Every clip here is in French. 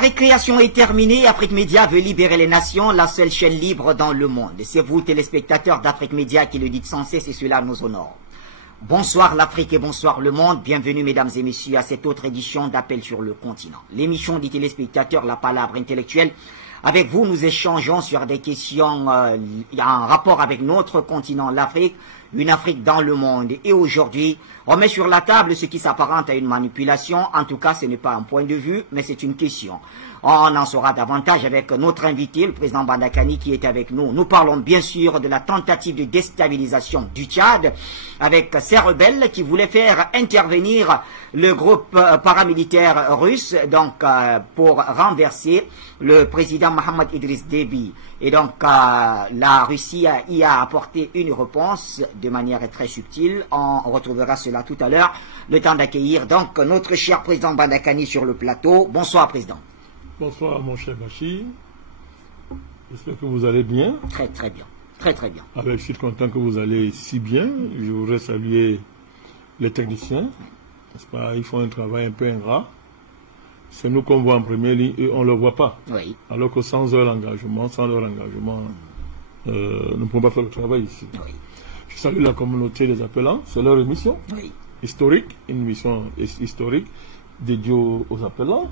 récréation est terminée. Afrique Média veut libérer les nations, la seule chaîne libre dans le monde. C'est vous, téléspectateurs d'Afrique Média, qui le dites sans cesse et cela nous honore. Bonsoir l'Afrique et bonsoir le monde. Bienvenue mesdames et messieurs à cette autre édition d'Appel sur le continent. L'émission des téléspectateurs, la palabre intellectuelle. Avec vous, nous échangeons sur des questions en rapport avec notre continent, l'Afrique, une Afrique dans le monde. Et aujourd'hui, on met sur la table ce qui s'apparente à une manipulation. En tout cas, ce n'est pas un point de vue, mais c'est une question. On en saura davantage avec notre invité, le président Bandakani, qui est avec nous. Nous parlons bien sûr de la tentative de déstabilisation du Tchad avec ces rebelles qui voulaient faire intervenir le groupe paramilitaire russe donc pour renverser le président Mohamed Idriss Déby. Et donc la Russie y a apporté une réponse de manière très subtile. On retrouvera cela tout à l'heure. Le temps d'accueillir donc notre cher président Bandakani sur le plateau. Bonsoir président. Bonsoir mon cher Bachir, j'espère que vous allez bien. Très très bien, très très bien. Je suis content que vous allez si bien. Je voudrais saluer les techniciens, n'est-ce pas? Ils font un travail un peu ingrat. C'est nous qu'on voit en première ligne et on ne le voit pas. Oui. Alors que sans leur engagement, nous ne pouvons pas faire le travail ici. Oui. Je salue la communauté des appelants, c'est leur émission historique, une émission historique dédiée aux appelants.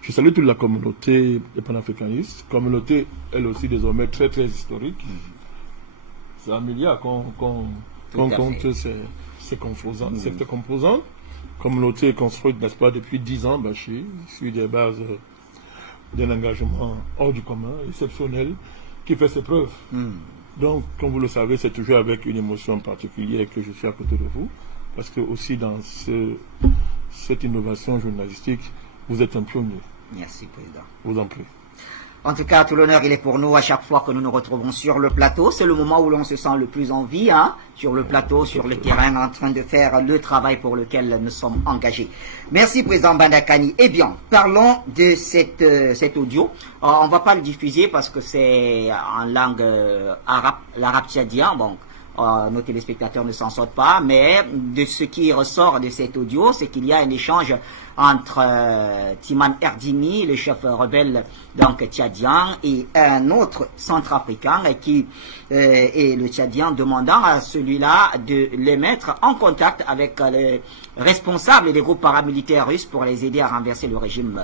Je salue toute la communauté des panafricanistes, communauté elle aussi désormais très très historique. C'est un milliard qu'on compte ces composantes. Communauté construite, n'est-ce pas, depuis 10 ans, Bachir, sur des bases d'un engagement hors du commun, exceptionnel, qui fait ses preuves. Donc, comme vous le savez, c'est toujours avec une émotion particulière que je suis à côté de vous, parce que aussi dans cette innovation journalistique, vous êtes un pionnier. Merci, président. Vous en prie. En tout cas, tout l'honneur, il est pour nous à chaque fois que nous nous retrouvons sur le plateau. C'est le moment où l'on se sent le plus en vie, sur le plateau, sur le terrain, en train de faire le travail pour lequel nous sommes engagés. Merci, président Bandakani. Eh bien, parlons de cet audio. On ne va pas le diffuser parce que c'est en langue arabe, l'arabe tchadien. Bon, nos téléspectateurs ne s'en sortent pas, mais de ce qui ressort de cet audio, c'est qu'il y a un échange entre Timan Erdini, le chef rebelle donc tchadien, et un autre centrafricain qui est le tchadien, demandant à celui-là de les mettre en contact avec les responsables des groupes paramilitaires russes pour les aider à renverser le régime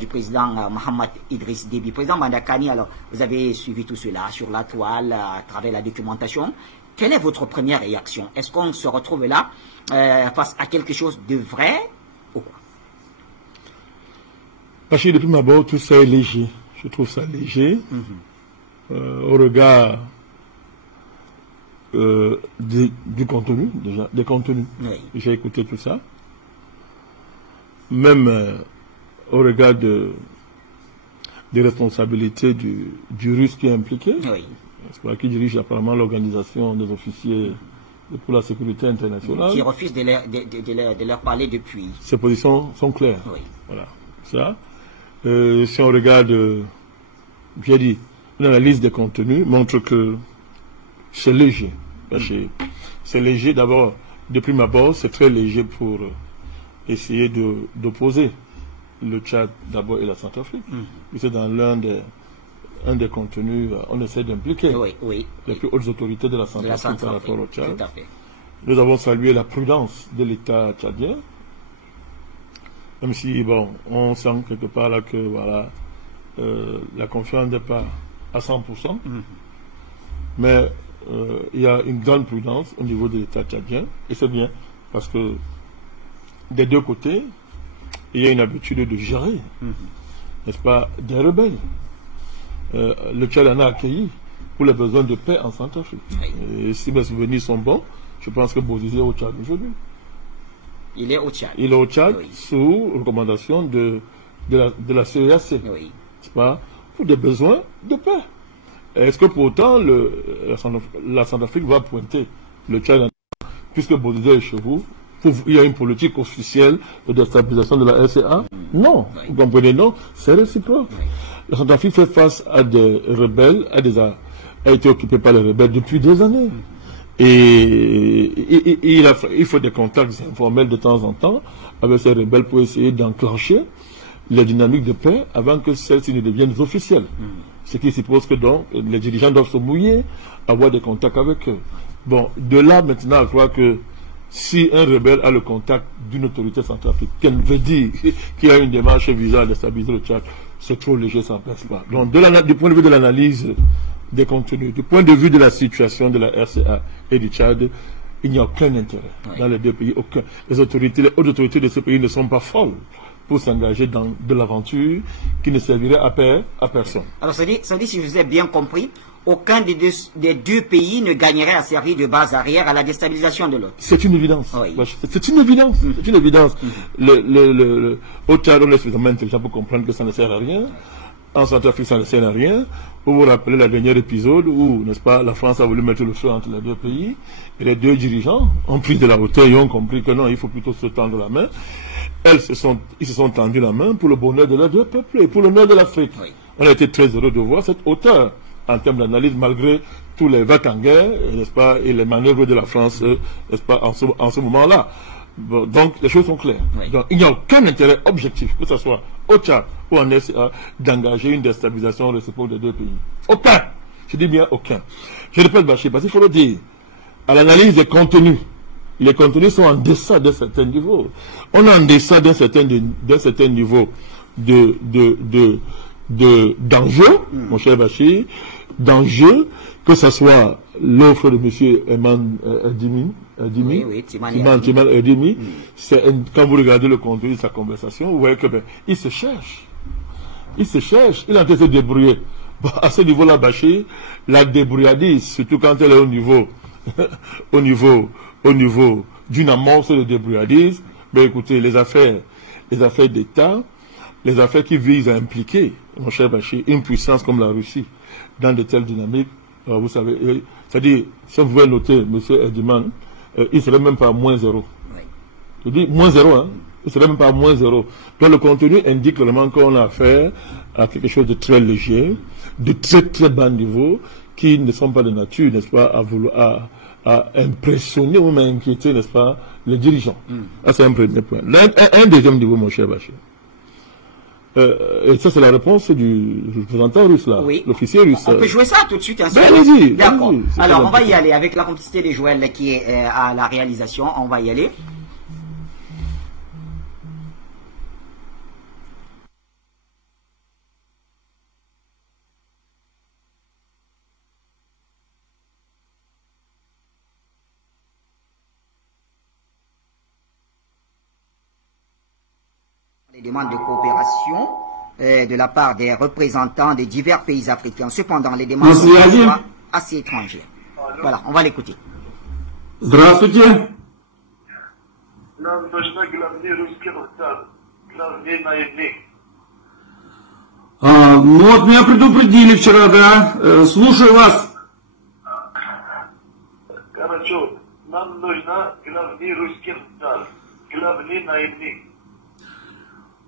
du président Mohamed Idriss Déby. Président Bandakani, alors vous avez suivi tout cela sur la toile, à travers la documentation. Quelle est votre première réaction? Est-ce qu'on se retrouve là face à quelque chose de vrai ou quoi? Bachir, depuis d'abord, tout ça est léger. Je trouve ça léger. Au regard du contenu, déjà, des contenus. Oui. J'ai écouté tout ça. Même au regard des responsabilités du Russe qui est impliqué. Oui. Qui dirige apparemment l'organisation des officiers pour la sécurité internationale. Qui refuse de leur parler depuis. Ses positions sont claires. Oui. Voilà. Ça. Si on regarde, j'ai dit, l'analyse des contenus montre que c'est léger. C'est léger d'abord, de prime abord, c'est très léger pour essayer d'opposer le Tchad d'abord et la Centrafrique. C'est dans un des contenus, on essaie d'impliquer les plus hautes autorités de la Centrafrique par rapport au Tchad. Tout à fait. Nous avons salué la prudence de l'État tchadien, même si, bon, on sent quelque part là que, voilà, la confiance n'est pas à 100%, mais il y a une grande prudence au niveau de l'État tchadien, et c'est bien, parce que des deux côtés, il y a une habitude de gérer, n'est-ce pas, des rebelles. Le Tchad en a accueilli pour les besoins de paix en Centrafrique. Et si mes souvenirs sont bons, je pense que Bozizé est au Tchad aujourd'hui. Il est au Tchad. Il est au Tchad sous recommandation de la CEAC. C'est pas pour des besoins de paix. Est-ce que pour autant la Centrafrique va pointer le Tchad puisque Bozizé est chez vous? Il y a une politique officielle de déstabilisation de la RCA? Non. Vous comprenez, non? C'est réciproque. La Centrafrique fait face à des rebelles, a été occupée par les rebelles depuis des années. Et il faut des contacts informels de temps en temps avec ces rebelles pour essayer d'enclencher les dynamiques de paix avant que celles-ci ne deviennent officielles. Ce qui suppose que donc les dirigeants doivent se mouiller, avoir des contacts avec eux. Bon, de là maintenant, je crois que si un rebelle a le contact d'une autorité centrafricaine, veut dire qu'il y a une démarche visant à déstabiliser le Tchad, c'est trop léger, ça ne passe pas. Donc, du point de vue de l'analyse des contenus, du point de vue de la situation de la RCA et du Tchad, il n'y a aucun intérêt dans les deux pays. Aucun. Les hautes autorités de ce pays ne sont pas folles pour s'engager dans de l'aventure qui ne servirait à personne. Alors, ça dit, si je vous ai bien compris, aucun des deux pays ne gagnerait à servir de base arrière à la déstabilisation de l'autre. C'est une évidence. Oui. C'est une évidence. C'est une évidence. Au Tchad, on est suffisamment intelligent pour comprendre que ça ne sert à rien. En Centrafrique, ça ne sert à rien. Vous vous rappelez le dernier épisode où, n'est-ce pas, la France a voulu mettre le feu entre les deux pays et les deux dirigeants ont pris de la hauteur et ont compris que non, il faut plutôt se tendre la main. Ils se sont tendus la main pour le bonheur de leurs deux peuples et pour l'honneur de l'Afrique. Oui. On a été très heureux de voir cette hauteur en termes d'analyse, malgré tous les va-t-en-guerre, n'est-ce pas, et les manœuvres de la France, n'est-ce pas, en ce moment-là. Bon, donc, les choses sont claires. Oui. Donc, il n'y a aucun intérêt objectif, que ce soit au Tchad ou en RCA, d'engager une déstabilisation réciproque des deux pays. Aucun. Je dis bien aucun. Je répète, Bachir, parce qu'il faut le dire. À l'analyse des contenus, les contenus sont en deçà d'un certain niveau. On est en deçà d'un certain niveau d'enjeu, mon cher Bachir, d'enjeu, que ce soit l'offre de M. Eman Timan Erdimi, quand vous regardez le contenu de sa conversation, vous voyez que il se cherche. Il est en train de se débrouiller. Bon, à ce niveau-là, Bachir, la débrouillardise, surtout quand elle est au niveau d'une amorce de débrouillardise, ben écoutez, les affaires d'État, les affaires qui visent à impliquer, mon cher Bachir, une puissance comme la Russie dans de telles dynamiques, vous savez, c'est-à-dire, si vous pouvez noter, M. Erdiman, il ne serait même pas à -0. Oui. Je dis -0, hein. Il ne serait même pas à -0. Donc le contenu indique clairement qu'on a affaire à quelque chose de très léger, de très très bas niveau, qui ne sont pas de nature, n'est-ce pas, à impressionner ou même inquiéter, n'est-ce pas, les dirigeants. Ça, c'est un premier point. Un deuxième niveau, mon cher Bachir. Et ça, c'est la réponse du représentant russe, là, oui. L'officier russe. On peut jouer ça tout de suite. Hein, allez-y. D'accord. Alors, on va y aller avec la complicité de Joël qui est à la réalisation. On va y aller. Les demandes de coopération de la part des représentants des divers pays africains. Cependant, les demandes sont assez étrangères. Voilà, on va l'écouter. Здравствуйте. Нам нужна главный русский ротар, главный наемник. Ну вот меня предупредили вчера, да. Слушаю вас. Хорошо. Нам нужна главный русский ротар, главный наемник.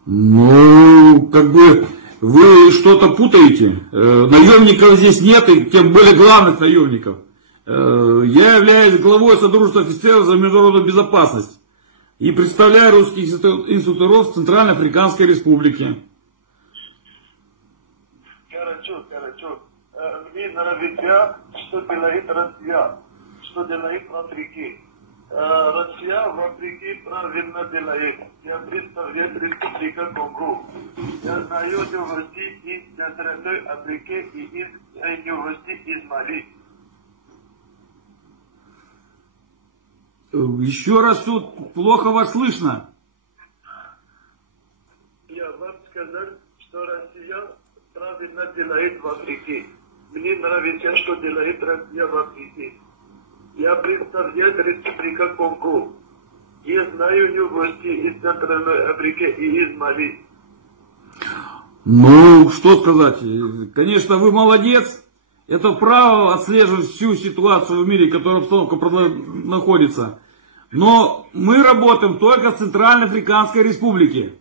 Ну, как бы вы что-то путаете. Наемников здесь нет, и тем более главных наемников. Я являюсь главой Содружества офицеров за международную безопасность и представляю русских инструкторов в Центральноафриканской Республике. Хорошо. Мне нравится, что делает Россия, что делает в Африке. Россия в Африке правильно делает. Я представляю Республику Конго. Я знаю университет из Центральной Африки и университет из Мали. Еще раз тут плохо вас слышно. Я вам сказал, что Россия правильно делает в Африке. Мне нравится, что делает Россия в Африке. Я представляю Республику Конго. Я знаю университет из Центральной Африки и из Мали. Ну, что сказать. Конечно, вы молодец. Это право отслеживать всю ситуацию в мире, которая обстановка находится. Но мы работаем только в Центральноафриканской Республике.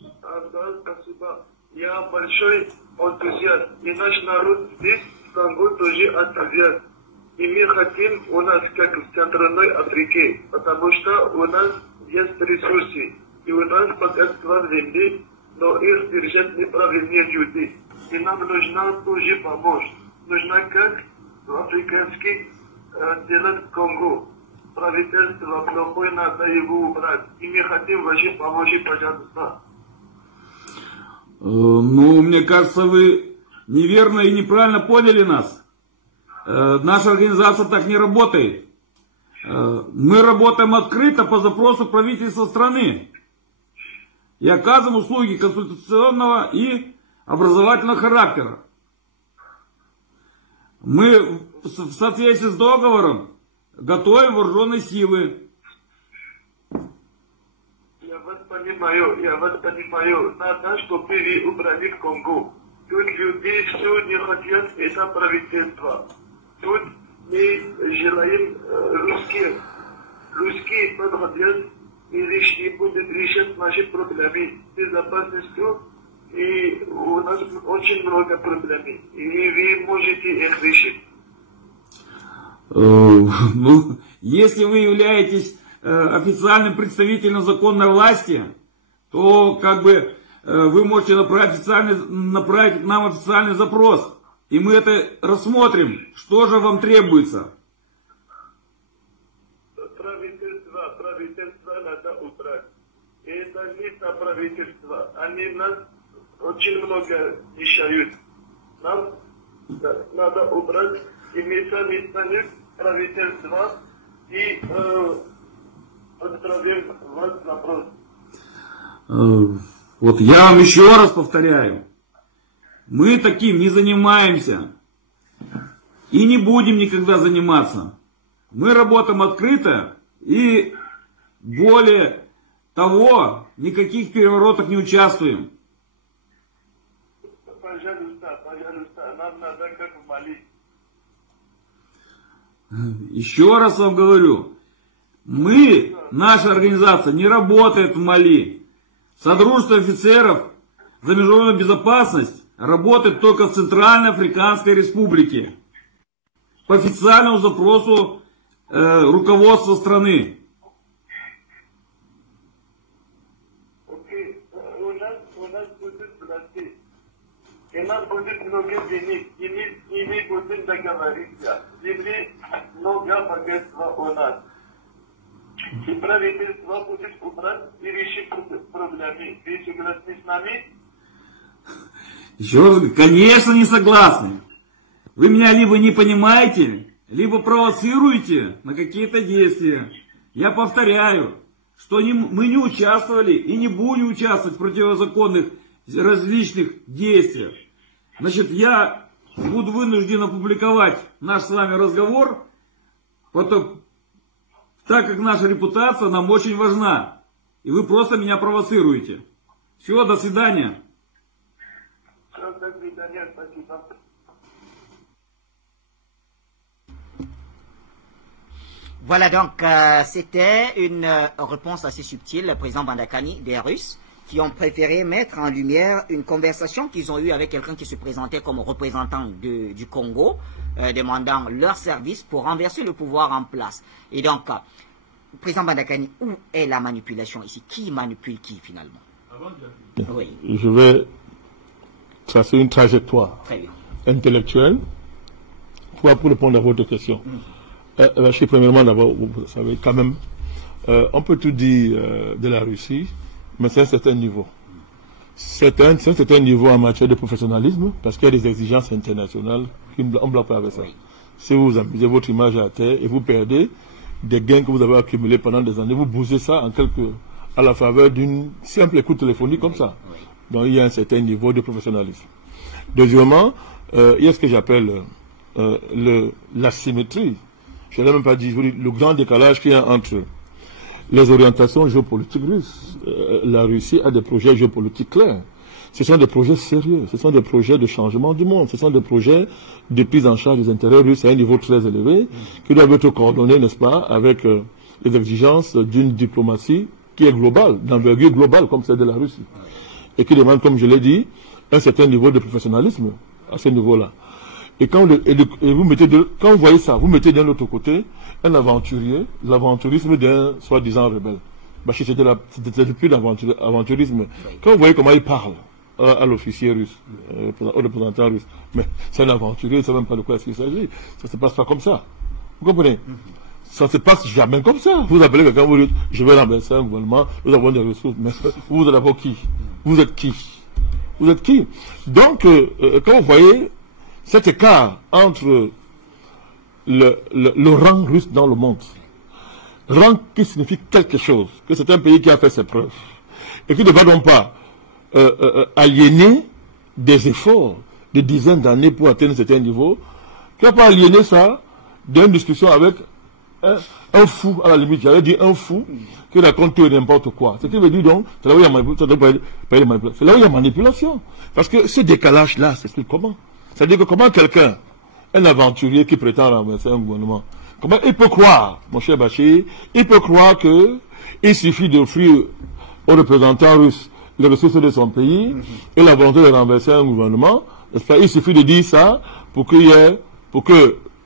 Да, спасибо. Я большой энтузиаст. И наш народ здесь, в Конго, тоже энтузиаст. И мы хотим у нас, как в Центральной Африке, потому что у нас есть ресурсы. И у нас пока склад войны, но их держать неправильные люди. И нам нужна тоже помощь. Нужна как в африканский делать Конго. Правительство плохое, надо его убрать. И мы хотим вашей помощи, пожалуйста. Ну, мне кажется, вы неверно и неправильно поняли нас. Наша организация так не работает. Мы работаем открыто по запросу правительства страны и оказываем услуги консультационного и образовательного характера. Мы в соответствии с договором готовим вооруженные силы. Я вас понимаю. Надо, чтобы вы убрали в Конго. Тут люди все не хотят, это правительство. Тут мы желаем русские подходят и решить будут решать наши проблемы с безопасностью. И у нас очень много проблем. И вы можете их решить. Ну, если вы являетесь официальным представителем законной власти, то как бы вы можете направить к нам официальный запрос. И мы это рассмотрим, что же вам требуется. Правительство надо убрать. И это не правительство. Они нас очень много мешают. Нам надо убрать, и мы сами станем правительство и отправим ваш запрос. Вот я вам еще раз повторяю. Мы таким не занимаемся. И не будем никогда заниматься. Мы работаем открыто и более того, никаких переворотах не участвуем. Пожалуйста, нам надо как в Мали. Еще раз вам говорю, наша организация не работает в Мали. Содружество офицеров за международную безопасность работает только в Центральной Африканской Республике. По официальному запросу руководства страны. У нас будет власти. И нам будет много денег. И мы будем договориться. Земли много богатства у нас. И правительство будет убрать и решить проблемы. Вы согласны с нами? Еще раз, конечно, не согласны. Вы меня либо не понимаете, либо провоцируете на какие-то действия. Я повторяю, что мы не участвовали и не будем участвовать в противозаконных различных действиях. Значит, я буду вынужден опубликовать наш с вами разговор, так как наша репутация нам очень важна. И вы просто меня провоцируете. Все, до свидания. До свидания, спасибо. Voilà donc, c'était une réponse assez subtile, le président Bandakani, des Russes, qui ont préféré mettre en lumière une conversation qu'ils ont eue avec quelqu'un qui se présentait comme représentant du Congo, demandant leur service pour renverser le pouvoir en place. Et donc, président Bandakani, où est la manipulation ici? Qui manipule qui finalement? Oui. Je vais tracer une trajectoire intellectuelle pour répondre à votre question. Je suis premièrement d'abord, vous savez, quand même, on peut tout dire de la Russie, mais c'est un certain niveau. C'est un certain niveau en matière de professionnalisme, parce qu'il y a des exigences internationales, on ne bloque pas avec ça. Si vous amusez votre image à terre et vous perdez des gains que vous avez accumulés pendant des années, vous bougez ça à la faveur d'une simple écoute téléphonique comme ça. Donc il y a un certain niveau de professionnalisme. Deuxièmement, il y a ce que j'appelle l'asymétrie. Je n'ai même pas dit le grand décalage qu'il y a entre les orientations géopolitiques russes. La Russie a des projets géopolitiques clairs. Ce sont des projets sérieux. Ce sont des projets de changement du monde. Ce sont des projets de prise en charge des intérêts russes à un niveau très élevé qui doivent être coordonnés, n'est-ce pas, avec les exigences d'une diplomatie qui est globale, d'envergure globale comme celle de la Russie. Et qui demande, comme je l'ai dit, un certain niveau de professionnalisme à ce niveau-là. Et quand vous voyez ça, vous mettez d'un autre côté un aventurier, l'aventurisme d'un soi-disant rebelle. Bachir, c'était plus d'aventurisme. Quand vous voyez comment il parle à l'officier russe, au représentant russe, mais c'est un aventurier, il ne sait même pas de quoi il s'agit. Ça ne se passe pas comme ça. Vous comprenez? Ça ne se passe jamais comme ça. Vous appelez quelqu'un, vous dites, je vais renverser un gouvernement, nous avons des ressources, mais vous êtes d'abord qui? Vous êtes qui? Vous êtes qui? Donc, quand vous voyez cet écart entre le rang russe dans le monde, rang qui signifie quelque chose, que c'est un pays qui a fait ses preuves, et qui ne va donc pas aliéner des efforts de dizaines d'années pour atteindre un certain niveau, qui n'a pas aliéné ça d'une discussion avec un fou, à la limite, j'allais dire un fou, qui raconte tout et n'importe quoi. Ce qui veut dire donc, c'est là où il y a manipulation. C'est là où il y a manipulation. Parce que ce décalage-là, c'est comment? C'est-à-dire que comment quelqu'un, un aventurier qui prétend renverser un gouvernement, comment il peut croire, mon cher Bachir, il peut croire que il suffit d'offrir aux représentants russes les ressources de son pays et la volonté de renverser un gouvernement, il suffit de dire ça pour que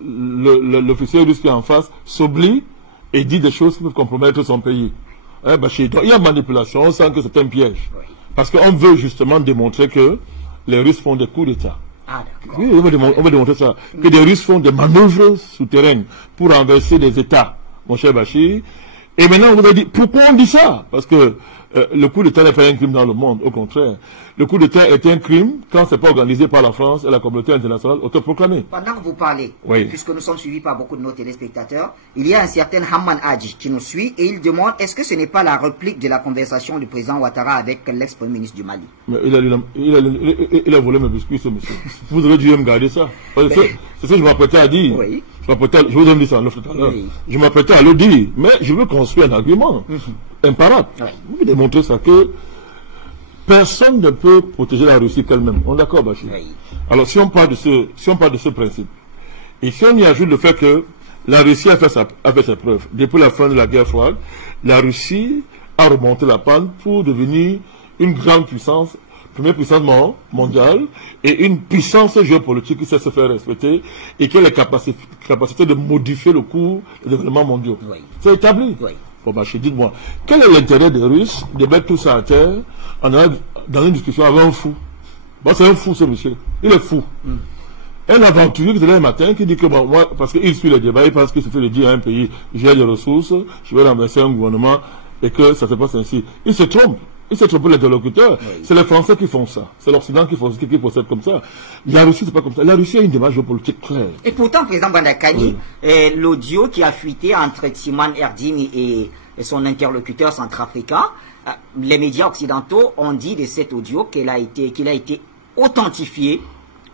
l'officier russe qui est en face s'oublie et dit des choses qui peuvent compromettre son pays. Hein, Bachir. Donc il y a manipulation, on sent que c'est un piège. Parce qu'on veut justement démontrer que les Russes font des coups d'État. Ah, oui, on va démontrer ça. Que les Russes font des manœuvres souterraines pour renverser des États, mon cher Bachir. Et maintenant, on vous a dit, pourquoi on dit ça? Parce que le coup d'État n'est pas un crime dans le monde, au contraire. Le coup d'État est un crime quand ce n'est pas organisé par la France et la communauté internationale autoproclamée. Pendant que vous parlez, puisque nous sommes suivis par beaucoup de nos téléspectateurs, il y a un certain Hamman Hadji qui nous suit et il demande est-ce que ce n'est pas la réplique de la conversation du président Ouattara avec l'ex-premier ministre du Mali? Mais il a volé mes biscuits, ce monsieur. Vous aurez dû me garder ça. C'est ce que je m'apprêtais à dire. Oui. Je vous ai dit ça en tout à l'heure. Je m'apprêtais à le dire, mais je veux construire un argument imparable. Vous pouvez démontrer ça que personne ne peut protéger la Russie qu'elle-même. On est d'accord, Bachir? Alors, si on parle de ce principe, et si on y ajoute le fait que la Russie a fait ses preuves, depuis la fin de la guerre froide, la Russie a remonté la pente pour devenir une grande puissance, première puissance mondiale, et une puissance géopolitique qui sait se faire respecter, et qui a la capacité de modifier le cours des événements mondiaux. C'est établi. Bon, Bachir, dites-moi, quel est l'intérêt des Russes de mettre tout ça à terre en allant dans une discussion avec un fou? Bon, c'est un fou, ce monsieur. Il est fou. Un aventurier qui se lève le matin qui dit que, bon, moi, parce qu'il suit les débats, il pense qu'il suffit de dire à un pays, j'ai des ressources, je vais renverser un gouvernement, et que ça se passe ainsi. Il se trompe. Il s'est trompé l'interlocuteur. C'est les Français qui font ça. C'est l'Occident qui procède comme ça. La Russie, c'est pas comme ça. La Russie a une démarche géopolitique claire. Et pourtant, président Bandakani, l'audio qui a fuité entre Timan Erdimi et son interlocuteur centrafricain, les médias occidentaux ont dit de cet audio qu'il a été authentifié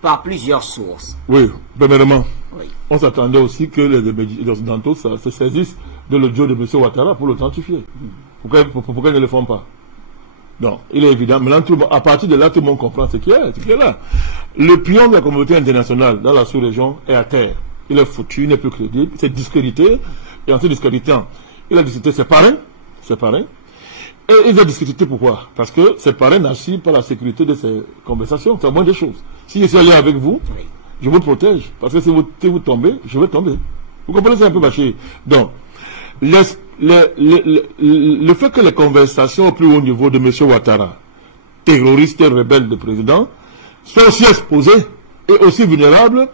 par plusieurs sources. Oui, premièrement. On s'attendait aussi que les Occidentaux se saisissent de l'audio de M. Ouattara pour l'authentifier. Pourquoi ils ne le font pas? Non, il est évident. Maintenant, à partir de là, tout le monde comprend ce qui est là. Le pion de la communauté internationale dans la sous-région est à terre. Il est foutu, il n'est plus crédible, c'est discrédité. Et en se discréditant, il a discuté ses parrains. Et il a discuté pourquoi? Parce que ses parrains n'assurent pas la sécurité de ces conversations. C'est la moindre des choses. Si je suis allé avec vous, je vous protège. Parce que si vous tombez, je vais tomber. Vous comprenez ça un peu, Bachir? Donc, le fait que les conversations au plus haut niveau de M. Ouattara, terroriste et rebelle de président, soient aussi exposées et aussi vulnérables,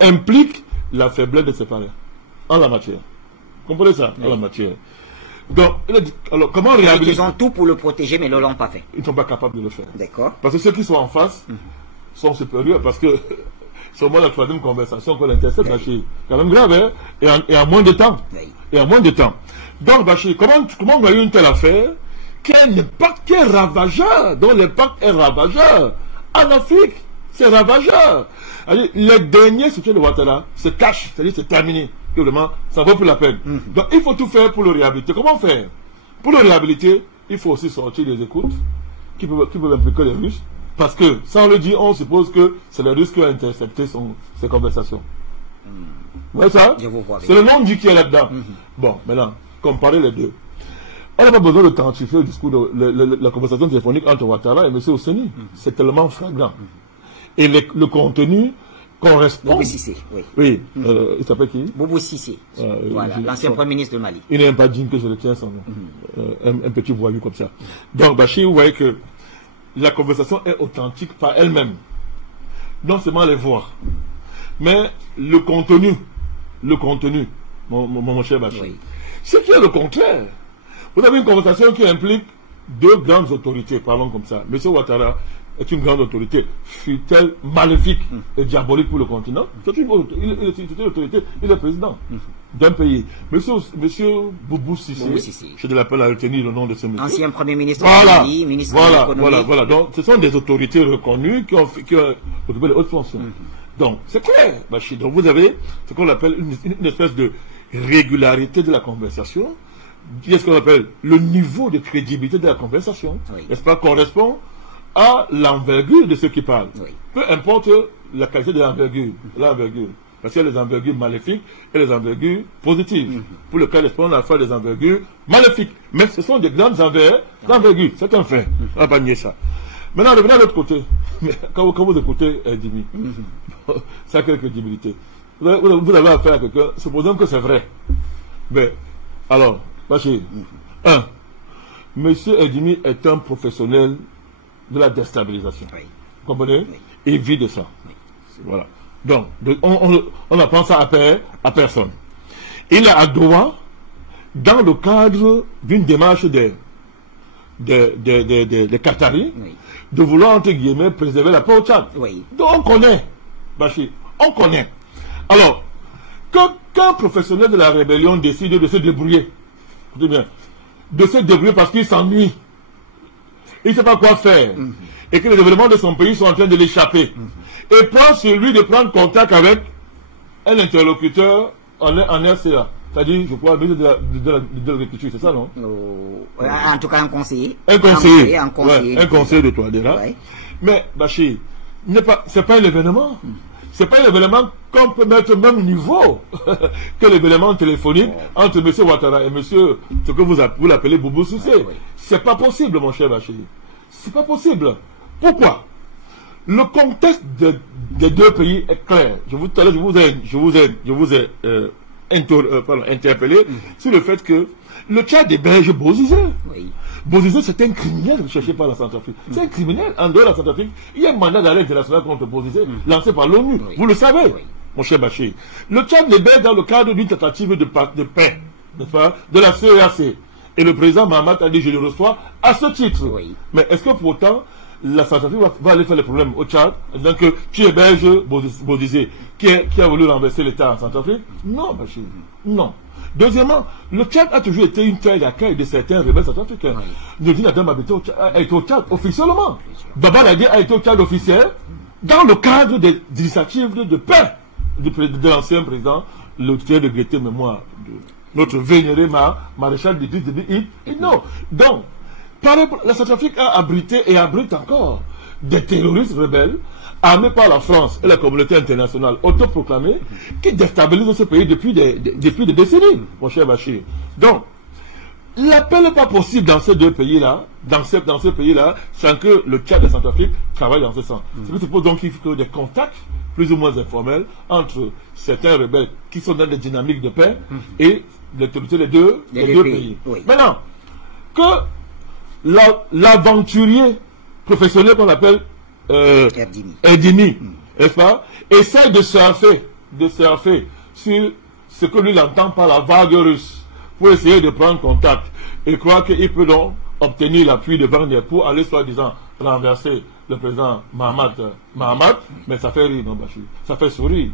implique la faiblesse de ses parents en la matière. Vous comprenez ça? En la matière. Donc, alors, comment réhabiliter? Ils ont tout pour le protéger, mais ils ne l'ont pas fait. Ils ne sont pas capables de le faire. D'accord. Parce que ceux qui sont en face sont supérieurs, parce que c'est au moins la troisième conversation qu'on intercepte, Bachir. C'est quand même grave, hein? Et en moins de temps. Et en moins de temps. Donc, Bachir, comment on a eu une telle affaire qui a un impact qui est ravageur, dont l'impact est ravageur? En Afrique, c'est ravageur. Les derniers soutiens de Ouattara se cachent, c'est-à-dire c'est terminé. Vraiment, ça ne vaut plus la peine. Donc, il faut tout faire pour le réhabiliter. Comment faire? Pour le réhabiliter, il faut aussi sortir des écoutes qui peuvent impliquer les Russes. Parce que, sans le dire, on suppose que c'est les Russes qui ont intercepté ces conversations. Vous voyez ça? C'est le non-dit qui est là-dedans. Bon, maintenant, comparer les deux. On n'a pas besoin de quantifier le discours de la conversation téléphonique entre Ouattara et M. Osseni. C'est tellement flagrant. Et le contenu correspond. Boubou Cissé, oui. Oui, il s'appelle qui? Boubou Cissé, voilà, l'ancien Premier ministre de Mali. Il n'aime pas dire que je retiens son nom. Un petit voyou comme ça. Donc, Bachir, vous voyez que la conversation est authentique par elle-même. Non seulement les voix, mais le contenu, mon cher Bachir. Oui. Ce qui est le contraire. Vous avez une conversation qui implique deux grandes autorités, parlons comme ça. M. Ouattara est une grande autorité, fut-elle maléfique et diabolique pour le continent. C'est une autorité, il est président d'un pays. Monsieur Boubou Cissé, je te l'appelle à retenir le nom de ce monsieur. Ancien Premier ministre de Mali, ministre de l'économie. Voilà. Donc, ce sont des autorités reconnues qui ont occupé les hautes fonctions. Donc, c'est clair, Bachir. Donc, vous avez ce qu'on appelle une espèce de régularité de la conversation. Qu'est-ce qu'on appelle le niveau de crédibilité de la conversation, n'est-ce pas, correspond à l'envergure de ceux qui parlent. Peu importe la qualité de l'envergure, parce qu'il y a les envergures maléfiques et les envergures positives. Pour le cas d'Espagne, on a fait des envergures maléfiques, mais ce sont des grandes envergures, c'est un fait, on va pas nier ça. Maintenant, revenons à l'autre côté. Quand vous écoutez Dimi, ça a quelle crédibilité? Vous avez affaire à quelqu'un, supposons que c'est vrai. Mais, alors, Bachir, Monsieur Edimi est un professionnel de la déstabilisation. Vous comprenez? Il vit de ça. Voilà. Donc, on apprend ça à personne. Il a droit, dans le cadre d'une démarche des Qataris, de vouloir, entre guillemets, préserver la paix au Tchad. Donc, on connaît, Bachir, on connaît. Alors, qu'un professionnel de la rébellion décide de se débrouiller, bien, de se débrouiller parce qu'il s'ennuie, il ne sait pas quoi faire, et que les développements de son pays sont en train de l'échapper, et prend sur lui de prendre contact avec un interlocuteur en RCA, c'est-à-dire, je crois, ministre de l'Agriculture, c'est ça, non? En tout cas, un conseiller. Un conseiller de Touadéra. Mais, Bachir, c'est pas un événement. C'est pas un événement qu'on peut mettre au même niveau que l'événement téléphonique entre M. Ouattara et M. ce que vous l'appelez Boubou Cissé. C'est pas possible, mon cher Bachir. C'est pas possible. Pourquoi? Le contexte des deux pays est clair. Je vous ai interpellé sur le fait que le Tchad héberge Bozizé. Bozizé, c'est un criminel recherché par la Centrafrique. C'est un criminel. En dehors de la Centrafrique, il y a un mandat d'arrêt international contre Bozizé lancé par l'ONU. Vous le savez, mon cher Bachir. Le Tchad l'héberge dans le cadre d'une tentative de paix, n'est-ce pas, de la CEAC. Et le président Mahamat a dit, je le reçois à ce titre. Mais est-ce que pour autant, la Centrafrique va aller faire les problèmes au Tchad, donc tu héberges Bozizé, qui a voulu renverser l'État en Centrafrique? Non, Bachir, non. Deuxièmement, le Tchad a toujours été une terre d'accueil de certains rebelles centrafricains. Nadine Adam a été au Tchad officiellement. Baba Ladi a été au Tchad officiel dans le cadre des initiatives de paix de l'ancien président, l'auteur de Grete mémoire de notre vénéré maréchal de non. Donc, la Centrafrique a abrité et abrite encore des terroristes rebelles armés par la France et la communauté internationale autoproclamée qui déstabilisent ce pays depuis des décennies, mon cher Bachir. Donc, l'appel n'est pas possible dans ces deux pays-là, dans ces pays-là, sans que le Tchad et la Centrafrique travaillent dans ce sens. Ce qui suppose donc qu'il faut que des contacts plus ou moins informels entre certains rebelles qui sont dans des dynamiques de paix et l'autorité des deux pays. Maintenant, que l'aventurier professionnel qu'on appelle Edimi, n'est-ce pas, essaie de surfer sur ce que lui entend par la vague russe pour essayer de prendre contact et croire qu'il peut donc obtenir l'appui de Wagner pour aller soi-disant renverser le président Mahamat, mais ça fait rire, non, Bachir, ça fait sourire.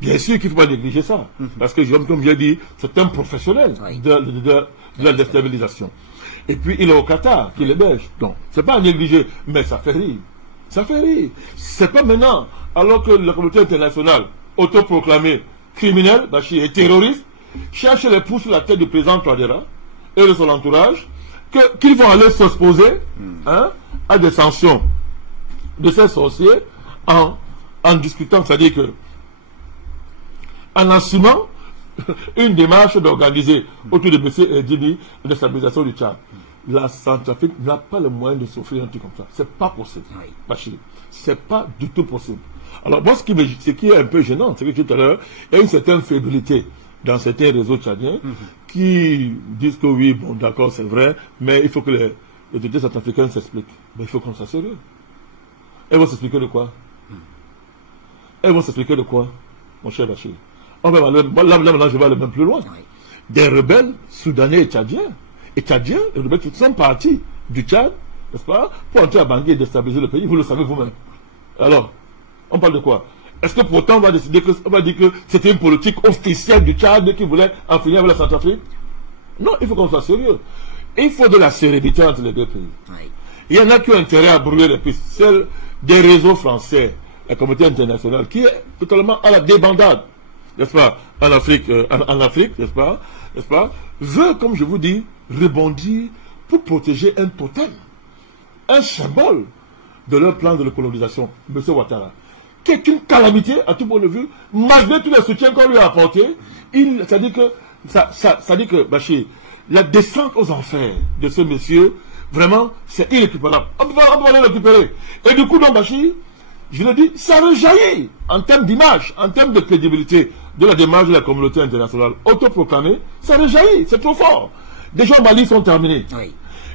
Bien sûr qu'il ne faut pas négliger ça, parce que, comme j'ai dit, c'est un professionnel de la déstabilisation. Et puis il est au Qatar, qui l'héberge. Donc, c'est pas à négliger, mais ça fait rire. Ça fait rire. C'est pas maintenant, alors que la communauté internationale, autoproclamée criminelle, Bachir, et terroriste, cherche les pouces sur la tête du président Touadéra et de son entourage, qu'ils vont aller s'exposer à des sanctions de ces sorciers en discutant, c'est-à-dire que en assumant une démarche d'organiser autour de M. Edimi la stabilisation du Tchad. la Centrafrique n'a pas le moyen de s'offrir un truc comme ça. C'est pas possible. Oui. Bachir. C'est pas du tout possible. Alors, moi, ce qui est un peu gênant, c'est que tout à l'heure, il y a une certaine fébrilité dans certains réseaux tchadiens qui disent que oui, bon, d'accord, c'est vrai, mais il faut que les autorités centrafricaines s'expliquent. Mais il faut qu'on soit sérieux. Elles vont s'expliquer de quoi? Elles vont s'expliquer de quoi, mon cher Bachir? Là, maintenant, je vais aller même plus loin. Oui. Des rebelles soudanais et tchadiens, les rebelles qui sont partis du Tchad, n'est-ce pas, pour entrer à Bangui et déstabiliser le pays, vous le savez vous-même. Alors, on parle de quoi? Est-ce que pourtant on va décider que, on va dire que c'était une politique officielle du Tchad qui voulait en finir avec la Centrafrique? Non, il faut qu'on soit sérieux. Il faut de la sérénité entre les deux pays. Oui. Il y en a qui ont intérêt à brûler les pistes. Celle des réseaux français, la communauté internationale, qui est totalement à la débandade, n'est-ce pas, en Afrique, n'est-ce pas, veut, comme je vous dis, rebondir pour protéger un totem, un symbole de leur plan de la colonisation, M. Ouattara, qui est une calamité à tout point de vue, malgré tous les soutiens qu'on lui a apportés. Ça dit que, Bachir, la descente aux enfers de ce monsieur, vraiment, c'est irrécupérable. On peut pas le récupérer. Et du coup, donc, Bachir, je le dis, ça rejaillit en termes d'image, en termes de crédibilité de la démarche de la communauté internationale autoproclamée, ça rejaillit, c'est trop fort. Déjà, au Mali sont terminés. Oui.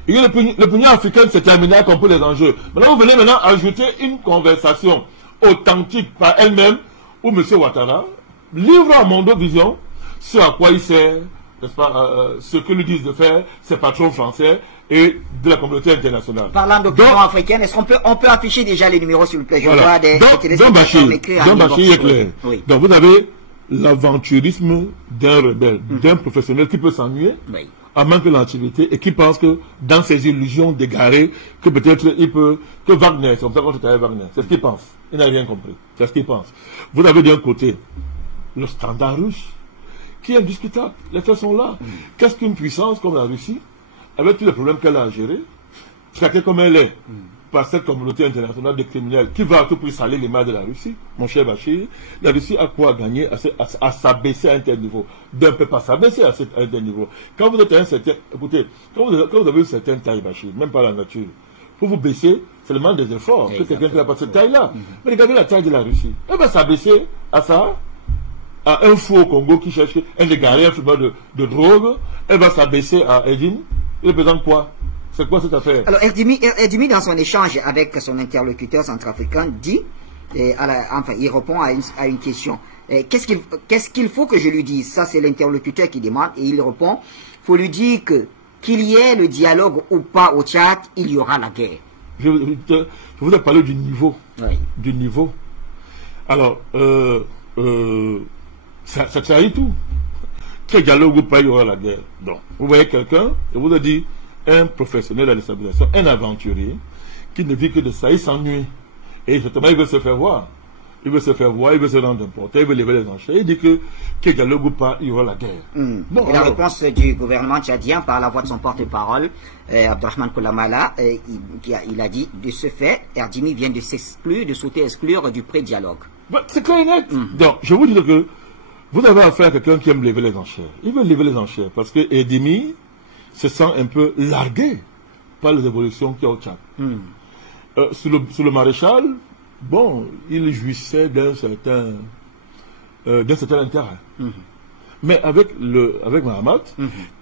Et l'opinion africaine s'est terminée à comprendre les enjeux. Maintenant, vous venez maintenant ajouter une conversation authentique par elle-même où M. Ouattara livre à Mondovision ce à quoi il sert, n'est-ce pas, ce que lui disent de faire ses patrons français et de la communauté internationale. Parlant d'opinion africaine, est-ce qu'on peut afficher déjà les numéros sur le plateau? Voilà. Jean Bachir est clair. Oui. Donc vous avez l'aventurisme d'un rebelle, d'un professionnel qui peut s'ennuyer, Oui. à manque l'activité et qui pense que dans ses illusions d'égaré, que peut-être il peut, que Wagner, c'est comme ça qu'on se avec Wagner, c'est ce qu'il pense. Il n'a rien compris. C'est ce qu'il pense. Vous avez d'un côté le standard russe, qui est indiscutable. Les faits sont là. Qu'est-ce qu'une puissance comme la Russie, avec tous les problèmes qu'elle a à gérer, traitée comme elle est, par cette communauté internationale de criminels qui va à tout prix saler les mains de la Russie, mon cher Bachir, la Russie a quoi gagner à s'abaisser à un tel niveau? D'un peu pas s'abaisser à un tel niveau. Quand vous êtes à un certain, écoutez, quand vous avez une certaine taille, Bachir, même pas la nature, pour vous baisser, c'est le manque des efforts que quelqu'un qui n'a pas cette taille-là. Mais regardez la taille de la Russie. Elle va s'abaisser à ça, à un fou au Congo qui cherche un égaré, un fumeur de drogue. Elle va s'abaisser à Edine. Il représente quoi? C'est quoi cette affaire? Alors, Erdimi, dans son échange avec son interlocuteur centrafricain, dit, enfin, il répond à une question. Qu'est-ce qu'il faut que je lui dise? Ça, c'est l'interlocuteur qui demande, et il répond, il faut lui dire que qu'il y ait le dialogue ou pas au Tchad, il y aura la guerre. Je voudrais parler du niveau. Oui. Du niveau. Alors, ça trahit tout. Quel dialogue ou pas, il y aura la guerre. Donc, vous voyez quelqu'un, je vous ai dit, un professionnel à la stabilisation, un aventurier, qui ne vit que de ça, il s'ennuie. Et justement, il veut se faire voir. Il veut se faire voir, il veut se rendre important, il veut lever les enchères. Il dit que quel dialogue ou pas, il y aura la guerre. Bon, et la réponse du gouvernement tchadien par la voix de son porte-parole, Abdourahmane Koulamala, il a dit, de ce fait, Erdimi vient de s'exclure, de sauter exclure du pré-dialogue. C'est clair et net. Donc, je vous dis que vous avez affaire à quelqu'un qui aime lever les enchères. Il veut lever les enchères parce que Erdimi se sent un peu largué par les évolutions qu'il y a au Tchad. Sous le maréchal, bon, il jouissait d'un certain intérêt. Mais avec Mahamat,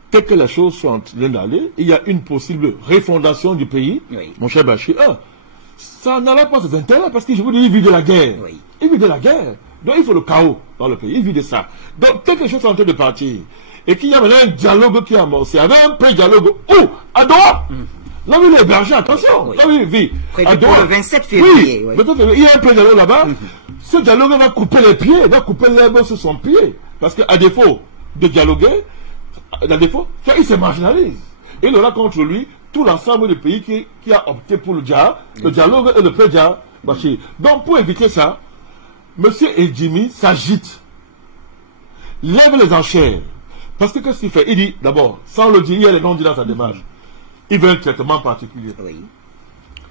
tel que les choses sont en train d'aller, il y a une possible refondation du pays. Oui. Mon cher Bachir, ça n'aura pas ses intérêts parce que je vous dis, il vit de la guerre. Oui. Il vit de la guerre. Donc il faut le chaos dans le pays. Il vit de ça. Donc quelque chose est en train de partir. Et qu'il y a maintenant un dialogue qui est amorcé. Il y avait un pré-dialogue où? À Doha. Là où il est hébergé, attention. Oui. Là où il vit. Prévu pour le 27 février. Oui. Il y a un pré-dialogue là-bas. Ce dialogue va couper les pieds, va couper l'herbe sur son pied. Parce qu'à défaut de dialoguer, il se marginalise. Et il aura contre lui tout l'ensemble du pays qui a opté pour le dialogue et le pré-dialogue. Donc pour éviter ça, M. Erdimi s'agite, lève les enchères. Parce que qu'est-ce qu'il fait? Il dit, d'abord, sans le dire, il y a les noms dit dans sa démarche. Il veut un traitement particulier. Oui. Il ne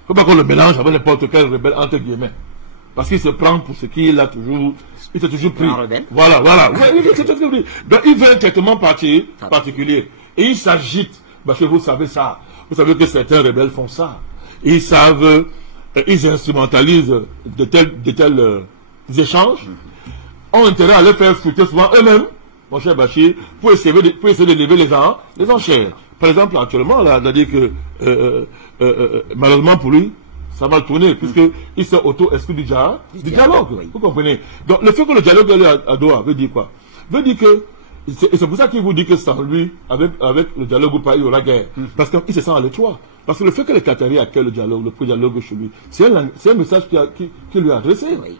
faut pas qu'on le mélange avec n'importe quel rebelle, entre guillemets. Parce qu'il se prend pour ce qu'il a toujours, il s'est toujours pris. Voilà. Ouais, donc il veut un traitement particulier. Et il s'agite. Parce que vous savez ça. Vous savez que certains rebelles font ça. Ils savent, ils instrumentalisent de tels échanges, ont intérêt à les faire fruiter souvent eux-mêmes, mon cher Bachir, pour essayer de lever les enchères. Par exemple, actuellement, là, on a dit que malheureusement pour lui, ça va tourner, puisqu'il s'est auto-exclu du dialogue. Oui. Vous comprenez? Donc, le fait que le dialogue est à Doha veut dire quoi? Veut dire que, et c'est pour ça qu'il vous dit que sans lui, avec le dialogue ou pas, il y aura guerre. Parce qu'il se sent à l'étroit. Parce que le fait que les Qataris accueillent le dialogue chez lui, c'est un message qu'il lui a adressé. Oui.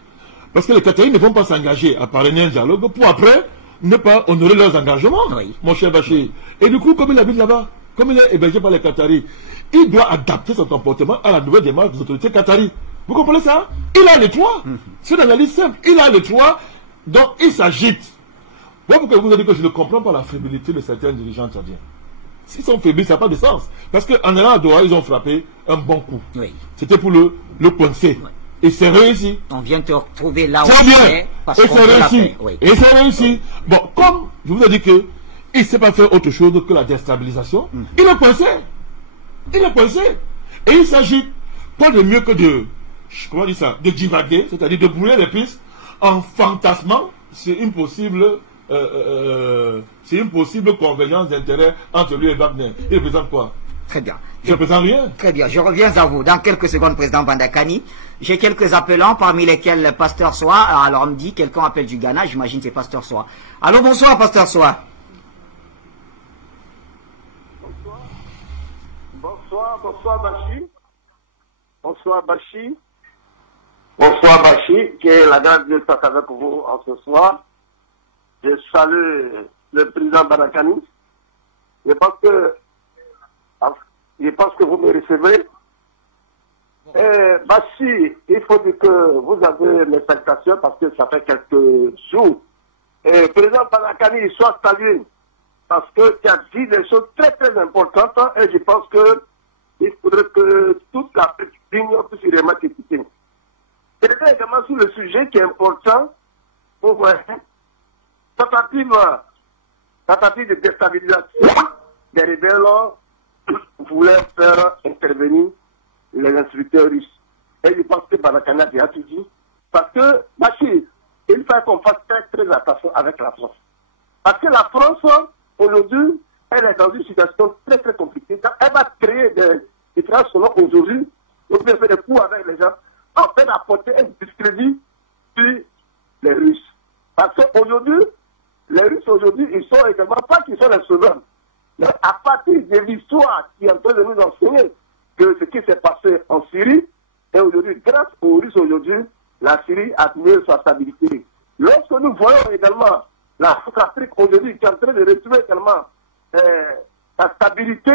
Parce que les Qataris ne vont pas s'engager à parrainer un dialogue pour après ne pas honorer leurs engagements, oui. Mon cher Bachir. Et du coup, comme il habite là-bas, comme il est hébergé par les Qataris, il doit adapter son comportement à la nouvelle démarche des autorités qataries. Vous comprenez ça? Il a les trois. C'est une analyse simple. Il a les trois, donc il s'agite. Moi, pourquoi vous avez dit que je ne comprends pas la fébrilité de certains dirigeants tchadiens? S'ils sont faiblis, ça n'a pas de sens. Parce qu'en allant à Doha, ils ont frappé un bon coup. Oui. C'était pour le coincer. Oui. Et c'est réussi. On vient te retrouver là où c'est. Parce et c'est réussi. Oui. Et c'est réussi. Bon, comme je vous ai dit que il ne sait pas faire autre chose que la déstabilisation, il est coincé. Il est coincé. Et il s'agit pas de mieux que de divaguer, c'est-à-dire de brûler les pistes en fantasmant sur une possible convergence d'intérêts entre lui et Wagner. Il représente quoi? Très bien. Je ne représente rien. Très bien. Je reviens à vous. Dans quelques secondes, président Bandakani. J'ai quelques appelants, parmi lesquels Pasteur Soa. Alors, on me dit, quelqu'un appelle du Ghana. J'imagine que c'est Pasteur Soa. Allô, bonsoir, Pasteur Soa. Bonsoir Bachi. Bonsoir Bachi. Bonsoir Bachi, que la grâce de Dieu soit avec vous en ce soir. Je salue le président Bandakani. Je pense que vous me recevez. Bachi, il faut dire que vous avez mes salutations parce que ça fait quelques jours. Président Bandakani, soit salué. Parce que tu as dit des choses très très importantes et je pense que il faudrait que toute la ligne puisse y remettre écouter. C'est également sur le sujet qui est important pour tentative de déstabilisation des rebelles voulaient faire intervenir les instructeurs russes. Et je pense que Bandakani a déjà tout dit. Parce que, Bachir, il faut qu'on fasse très très attention avec la France. Parce que la France, aujourd'hui, elle est dans une situation très très compliquée. Elle va créer des différences aujourd'hui. On peut faire des coups avec les gens. En fait, apporter un discrédit sur les Russes. Parce qu'aujourd'hui, les Russes aujourd'hui, ils sont également pas qu'ils sont les sauveurs. Mais à partir de l'histoire qui est en train de nous enseigner que ce qui s'est passé en Syrie, et aujourd'hui, grâce aux Russes aujourd'hui, la Syrie a mieux sa stabilité. Lorsque nous voyons également la Centrafrique aujourd'hui qui est en train de retrouver également la stabilité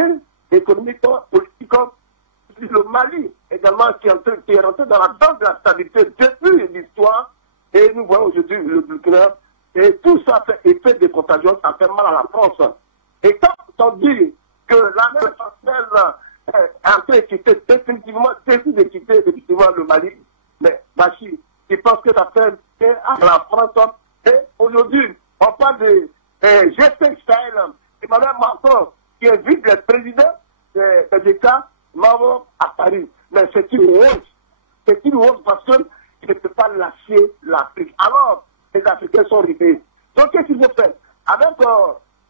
économique, politique, le Mali également qui est rentré dans la danse de la stabilité depuis l'histoire, et nous voyons aujourd'hui le Burkina, et tout ça fait effet de contagion, ça fait mal à la France. Et quand on dit que l'armée française est en train de quitter définitivement le Mali, mais Bachir, je pense que ça fait à la France. Et aujourd'hui, on parle de G5 Sahel, Emmanuel Macron, qui invite les présidents des États membres à Paris. Mais c'est une honte. C'est une honte parce qu'ils ne peuvent pas lâcher l'Afrique. Alors, les Africains sont rivés. Donc, qu'est-ce qu'ils ont fait? Avec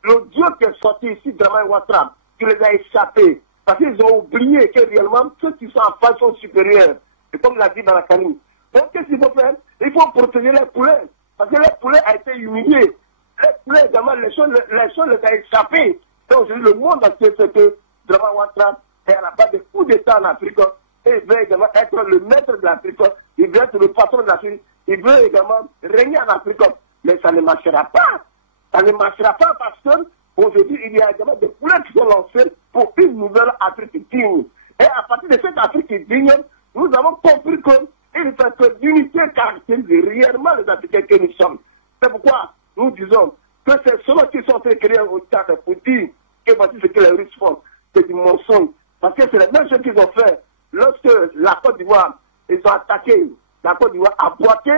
l'audio qui est sorti ici, Dramane Ouattara, qui les a échappés. Parce qu'ils ont oublié que réellement, ceux qui sont en face sont supérieurs. Et comme l'a dit Bandakani. Donc, qu'est-ce qu'il faut faire? Il faut protéger les poulets. Parce que les poulets ont été humiliés. Les poulets, également, les choses les ont échappés. Et aujourd'hui, le monde entier sait que Dramane Ouattara est à la base des coups d'État en Afrique. Et il veut également être le maître de l'Afrique. Il veut être le patron de l'Afrique. Il veut également régner en Afrique. Mais ça ne marchera pas. Ça ne marchera pas parce que aujourd'hui, il y a également des poulets qui sont lancés pour une nouvelle Afrique digne. Et à partir de cette Afrique digne, nous avons compris qu'il faut que l'unité caractérise réellement les Africains que nous sommes. C'est pourquoi nous disons que c'est ceux qui sont créés au Tchad pour dire que voici ce que les Russes font. C'est du mensonge. Parce que c'est la même chose qu'ils ont fait lorsque la Côte d'Ivoire, ils ont attaqué, la Côte d'Ivoire a boité,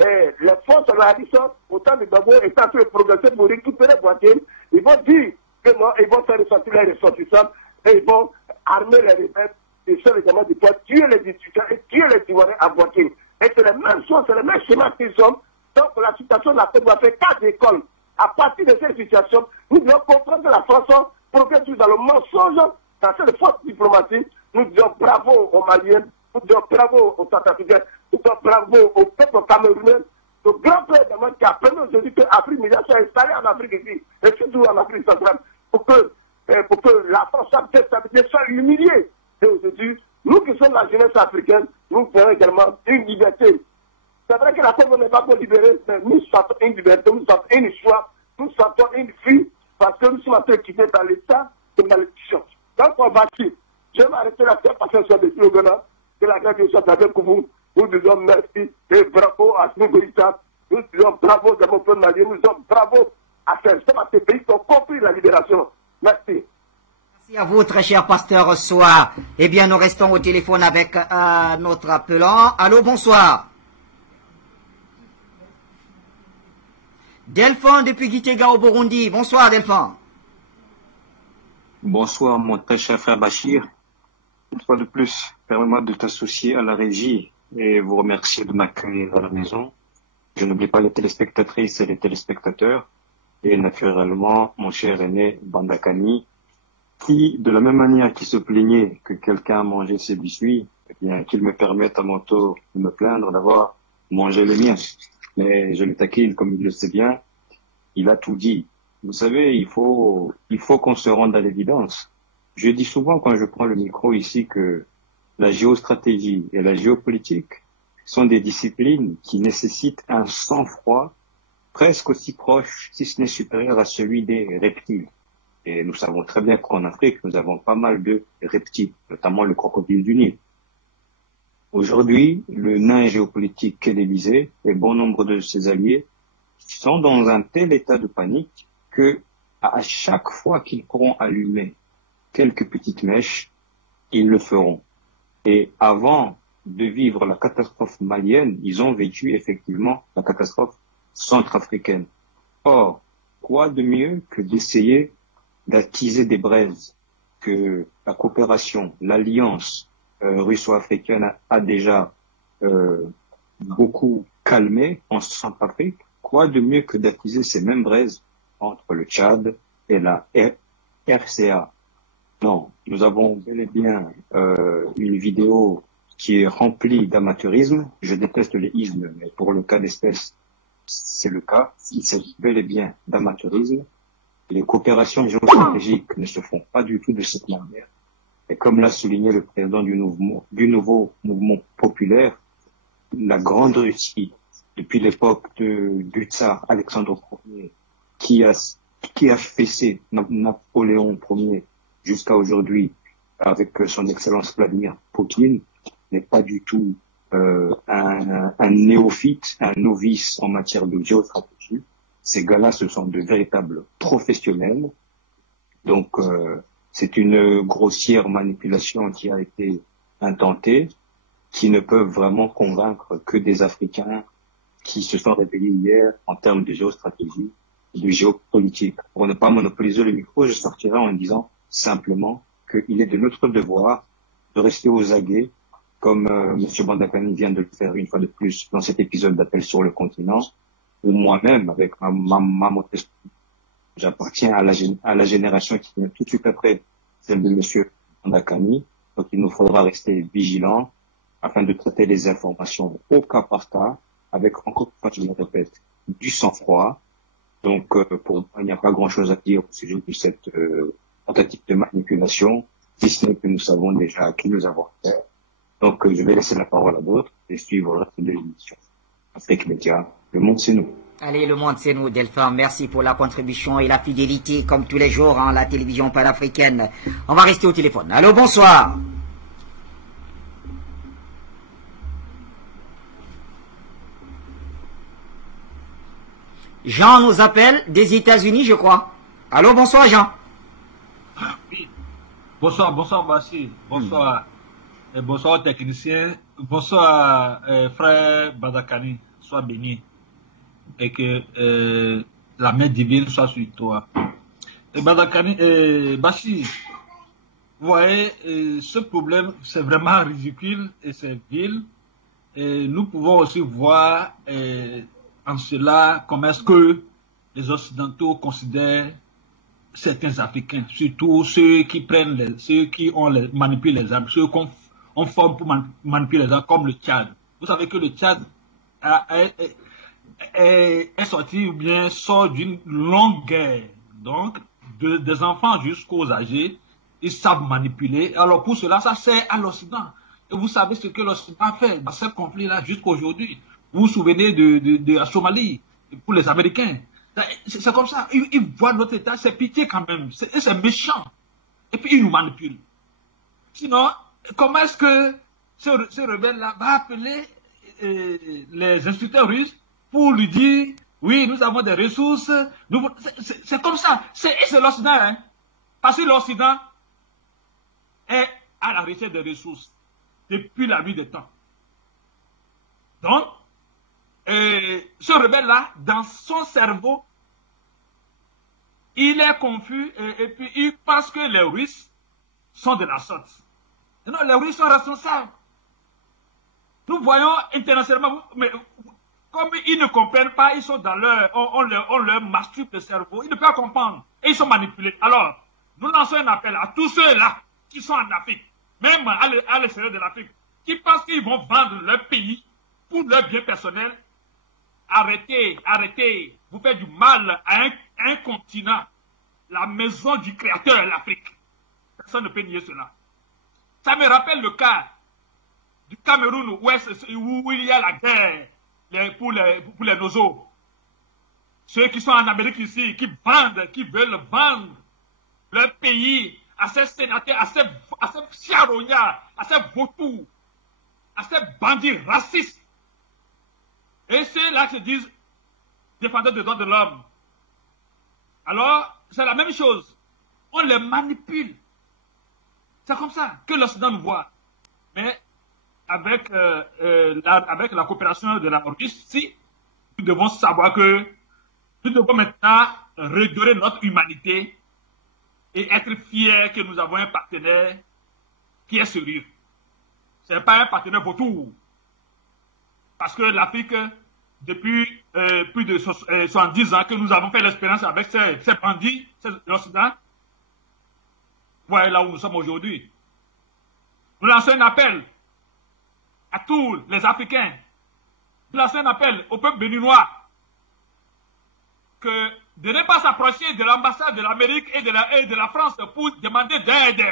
et les forces de la Russie, autant de Gbagbo, étant en train de progresser pour récupérer Boaké, ils vont dire que non, ils vont faire ressortir les ressortissants et ils vont armer les rebelles, et sur les gamins du poids, tuer les étudiants et tuer les Ivoiriens à voiture. Et c'est la même chose, c'est le même schéma qu'ils ont. Donc la situation de la Côte d'Ivoire fait pas d'école. À partir de cette situation, nous devons comprendre que la façon progresse dans le mensonge, dans cette fausse diplomatie. Nous disons bravo aux Maliens, nous disons bravo aux Centrafricains, nous disons bravo au peuple camerounais, le grand peuple qui a permis aujourd'hui que l'Afrique médiane soit installée en Afrique ici, et surtout en Afrique centrale, pour que la France soit humiliée. Et aujourd'hui, nous qui sommes la jeunesse africaine, nous faisons également une liberté. C'est vrai que la Congo n'est pas pour libérer, mais nous sentons une liberté, nous sentons une choix, nous sentons une vie, parce que nous sommes en train de quitter dans l'état de malédiction. Donc on va dire, je vais m'arrêter là, parce que je suis au Ghana, que la grande soit avec vous. Nous disons merci et bravo à Snougouïta. Nous disons bravo à mon peuple malien. Nous disons bravo à ces pays qui ont compris la libération. Merci. Merci à vous, très cher pasteur Soa. Eh bien, nous restons au téléphone avec notre appelant. Allô, bonsoir. Delphin depuis Gitega au Burundi. Bonsoir, Delphin. Bonsoir, mon très cher frère Bachir. Une fois de plus, permets-moi de t'associer à la régie et vous remercier de m'accueillir à la maison. Je n'oublie pas les téléspectatrices et les téléspectateurs et naturellement mon cher aîné Bandakani qui, de la même manière qu'il se plaignait que quelqu'un a mangé ses biscuits, eh bien, qu'il me permette à mon tour de me plaindre d'avoir mangé les miens. Mais je le taquine comme il le sait bien. Il a tout dit. Vous savez, il faut qu'on se rende à l'évidence. Je dis souvent quand je prends le micro ici que la géostratégie et la géopolitique sont des disciplines qui nécessitent un sang-froid presque aussi proche, si ce n'est supérieur à celui des reptiles. Et nous savons très bien qu'en Afrique, nous avons pas mal de reptiles, notamment le crocodile du Nil. Aujourd'hui, le nain géopolitique qu'est l'Élysée et bon nombre de ses alliés sont dans un tel état de panique que à chaque fois qu'ils pourront allumer quelques petites mèches, ils le feront. Et avant de vivre la catastrophe malienne, ils ont vécu effectivement la catastrophe centrafricaine. Or, quoi de mieux que d'essayer d'attiser des braises que la coopération, l'alliance russo-africaine a déjà beaucoup calmé en Centrafrique? Quoi de mieux que d'attiser ces mêmes braises entre le Tchad et la RCA? Non, nous avons bel et bien une vidéo qui est remplie d'amateurisme. Je déteste les ismes, mais pour le cas d'espèce, c'est le cas. Il s'agit bel et bien d'amateurisme. Les coopérations géostratégiques ne se font pas du tout de cette manière. Et comme l'a souligné le président du nouveau mouvement populaire, la Grande Russie, depuis l'époque du tsar Alexandre Ier, qui a fessé Napoléon Ier jusqu'à aujourd'hui avec son excellence Vladimir Poutine, n'est pas du tout un néophyte, un novice en matière de géostratégie. Ces gars-là, ce sont de véritables professionnels. Donc, c'est une grossière manipulation qui a été intentée, qui ne peuvent vraiment convaincre que des Africains qui se sont réveillés hier en termes de géostratégie et de géopolitique. Pour ne pas monopoliser le micro, je sortirai en disant simplement qu'il est de notre devoir de rester aux aguets, comme M. Bandakani vient de le faire une fois de plus dans cet épisode d'Appel sur le continent, où moi-même, avec ma modeste, j'appartiens à la génération qui vient tout de suite après celle de M. Bandakani. Donc il nous faudra rester vigilants afin de traiter les informations au cas par cas, avec, encore une fois, je le répète, du sang-froid. Donc, pour moi, il n'y a pas grand-chose à dire au sujet de cette tentative de manipulation, si ce n'est que nous savons déjà à qui nous avons affaire. Donc, je vais laisser la parole à d'autres et suivre le reste de l'émission. Afrique Média, le monde c'est nous. Allez, le monde c'est nous, Delphin. Merci pour la contribution et la fidélité, comme tous les jours, la télévision panafricaine. On va rester au téléphone. Allô, bonsoir. Jean nous appelle des États-Unis, je crois. Allô, bonsoir, Jean. Oui. Bonsoir, Bassi. Bonsoir. Et bonsoir, technicien. Bonsoir, frère Badakani. Sois béni. Et que la main divine soit sur toi. Et Badakani, Bassi, Vous voyez, ce problème, c'est vraiment ridicule et c'est vil. Et nous pouvons aussi voir en cela comment est-ce que les Occidentaux considèrent certains Africains, surtout ceux qui prennent ceux qui manipulent les armes, ceux qu'on forme pour manipuler les armes, comme le Tchad. Vous savez que le Tchad est sorti ou bien sort d'une longue guerre. Donc, des enfants jusqu'aux âgés, ils savent manipuler. Alors pour cela, ça sert à l'Occident. Et vous savez ce que l'Occident a fait dans ce conflit-là jusqu'à aujourd'hui. Vous vous souvenez de la Somalie, pour les Américains. C'est comme ça. Ils voient notre État, c'est pitié quand même. C'est méchant. Et puis ils nous manipulent. Sinon, comment est-ce que ce rebelle-là va appeler les instructeurs russes pour lui dire, oui, nous avons des ressources. C'est comme ça. C'est l'Occident. Hein? Parce que l'Occident est à la recherche des ressources depuis la nuit des temps. Donc, ce rebelle-là, dans son cerveau, il est confus et puis il pense que les Russes sont de la sorte. Non, les Russes sont responsables. Nous voyons internationalement, mais comme ils ne comprennent pas, ils sont dans on leur masturbe le cerveau, ils ne peuvent pas comprendre et ils sont manipulés. Alors, nous lançons un appel à tous ceux-là qui sont en Afrique, même à l'extérieur de l'Afrique, qui pensent qu'ils vont vendre leur pays pour leur bien personnel. Arrêtez, vous faites du mal à un continent, la maison du Créateur, l'Afrique. Personne ne peut nier cela. Ça me rappelle le cas du Cameroun où il y a la guerre pour les nozos. Ceux qui sont en Amérique ici, qui veulent vendre leur pays à ces sénateurs, à ces charognards, à ces vautours, à ces bandits racistes. Et ceux-là qui disent défendeurs des droits de l'homme. Alors, c'est la même chose. On les manipule. C'est comme ça que l'Occident nous voit. Mais avec la coopération de la Russie, nous devons savoir que nous devons maintenant redorer notre humanité et être fiers que nous avons un partenaire qui est sérieux. Ce n'est pas un partenaire vautour. Parce que l'Afrique, depuis plus de 70 ans que nous avons fait l'expérience avec ces bandits, l'Occident, voilà là où nous sommes aujourd'hui. Nous lançons un appel à tous les Africains. Nous lançons un appel au peuple béninois que de ne pas s'approcher de l'ambassade de l'Amérique et de la France pour demander d'aide.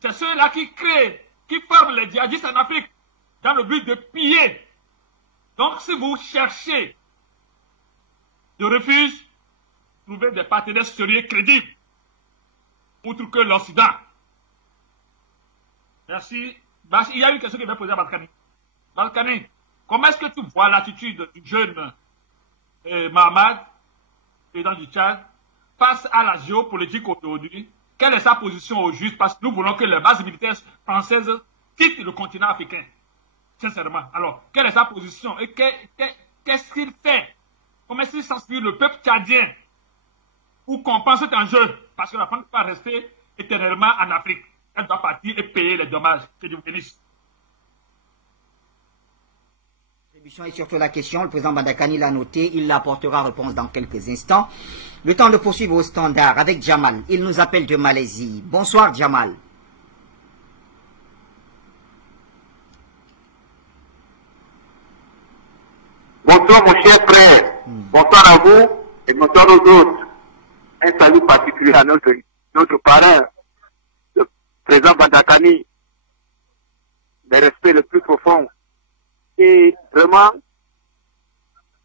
C'est ceux-là qui forment les djihadistes en Afrique dans le but de piller. Donc, si vous cherchez de refuge, trouvez des partenaires sérieux crédibles, outre que l'Occident. Merci. Il y a une question qui m'a posée à Balkany. Balkany, comment est-ce que tu vois l'attitude du jeune Mahamad, président du Tchad, face à la géopolitique aujourd'hui? Quelle est sa position au juste? Parce que nous voulons que les bases militaires françaises quittent le continent africain. Sincèrement. Alors, quelle est sa position? Et qu'est-ce qu'il fait? Comment est-ce qu'il s'inspire le peuple tchadien pour compenser cet enjeu? Parce que la France ne peut pas rester éternellement en Afrique. Elle doit partir et payer les dommages. Que Dieu vous bénisse. Et surtout la question, le président Badakani l'a noté, il l'apportera réponse dans quelques instants. Le temps de poursuivre au standard avec Jamal. Il nous appelle de Malaisie. Bonsoir Jamal. Bonsoir mon cher frère. Bonsoir à vous et bonsoir aux autres. Un salut particulier à notre parrain, le président Badakani. Le respect le plus profond. Et vraiment,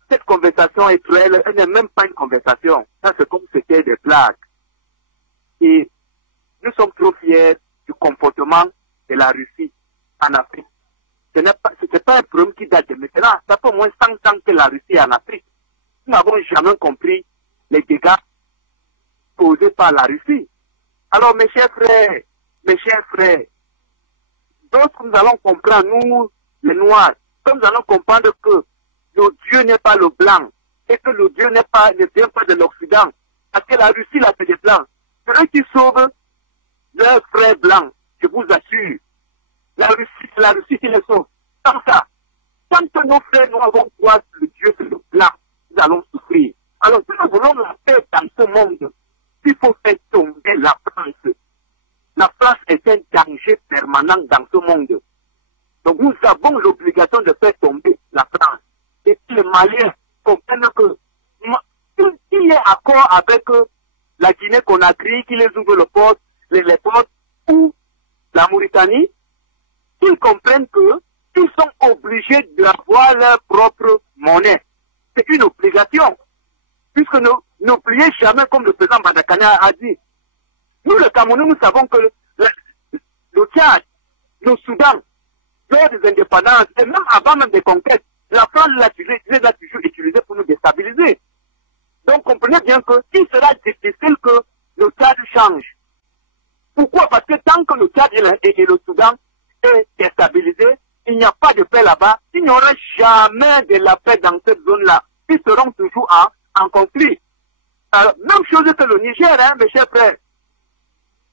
cette conversation est elle n'est même pas une conversation. Ça, c'est comme si c'était des blagues. Et nous sommes trop fiers du comportement de la Russie en Afrique. Ce n'est pas un problème qui date de maintenant. Ça fait au moins 100 ans que la Russie est en Afrique. Nous n'avons jamais compris les dégâts causés par la Russie. Alors, mes chers frères, donc nous allons comprendre, nous, les Noirs, comme nous allons comprendre que le Dieu n'est pas le blanc et que le Dieu ne vient pas de l'Occident. Parce que la Russie, là, c'est des blancs. C'est eux qui sauvent leurs frères blancs, je vous assure. La Russie qui les sauve. Tant ça, tant que nos frères noirs vont croire le Dieu que le blanc, nous allons souffrir. Alors, si nous voulons la paix dans ce monde, il faut faire tomber la France. La France est un danger permanent dans ce monde. Donc, nous avons l'obligation de faire tomber la France. Et que les Maliens comprennent que s'il est accord avec la Guinée-Conakry, qui les ouvre les portes, ou la Mauritanie, qu'ils comprennent qu'ils sont obligés d'avoir leur propre monnaie. C'est une obligation. Puisque n'oubliez jamais, comme le président Badakane a dit, nous, le Cameroun, nous savons que le Tchad, le Soudan, lors des indépendances, et même avant même des conquêtes, la France les a toujours utilisés pour nous déstabiliser. Donc, comprenez bien qu'il sera difficile que le Tchad change. Pourquoi? Parce que tant que le Tchad et le Soudan est déstabilisé, il n'y a pas de paix là-bas, il n'y aura jamais de la paix dans cette zone-là. Ils seront toujours en conflit. Alors, même chose que le Niger, hein, mes chers frères.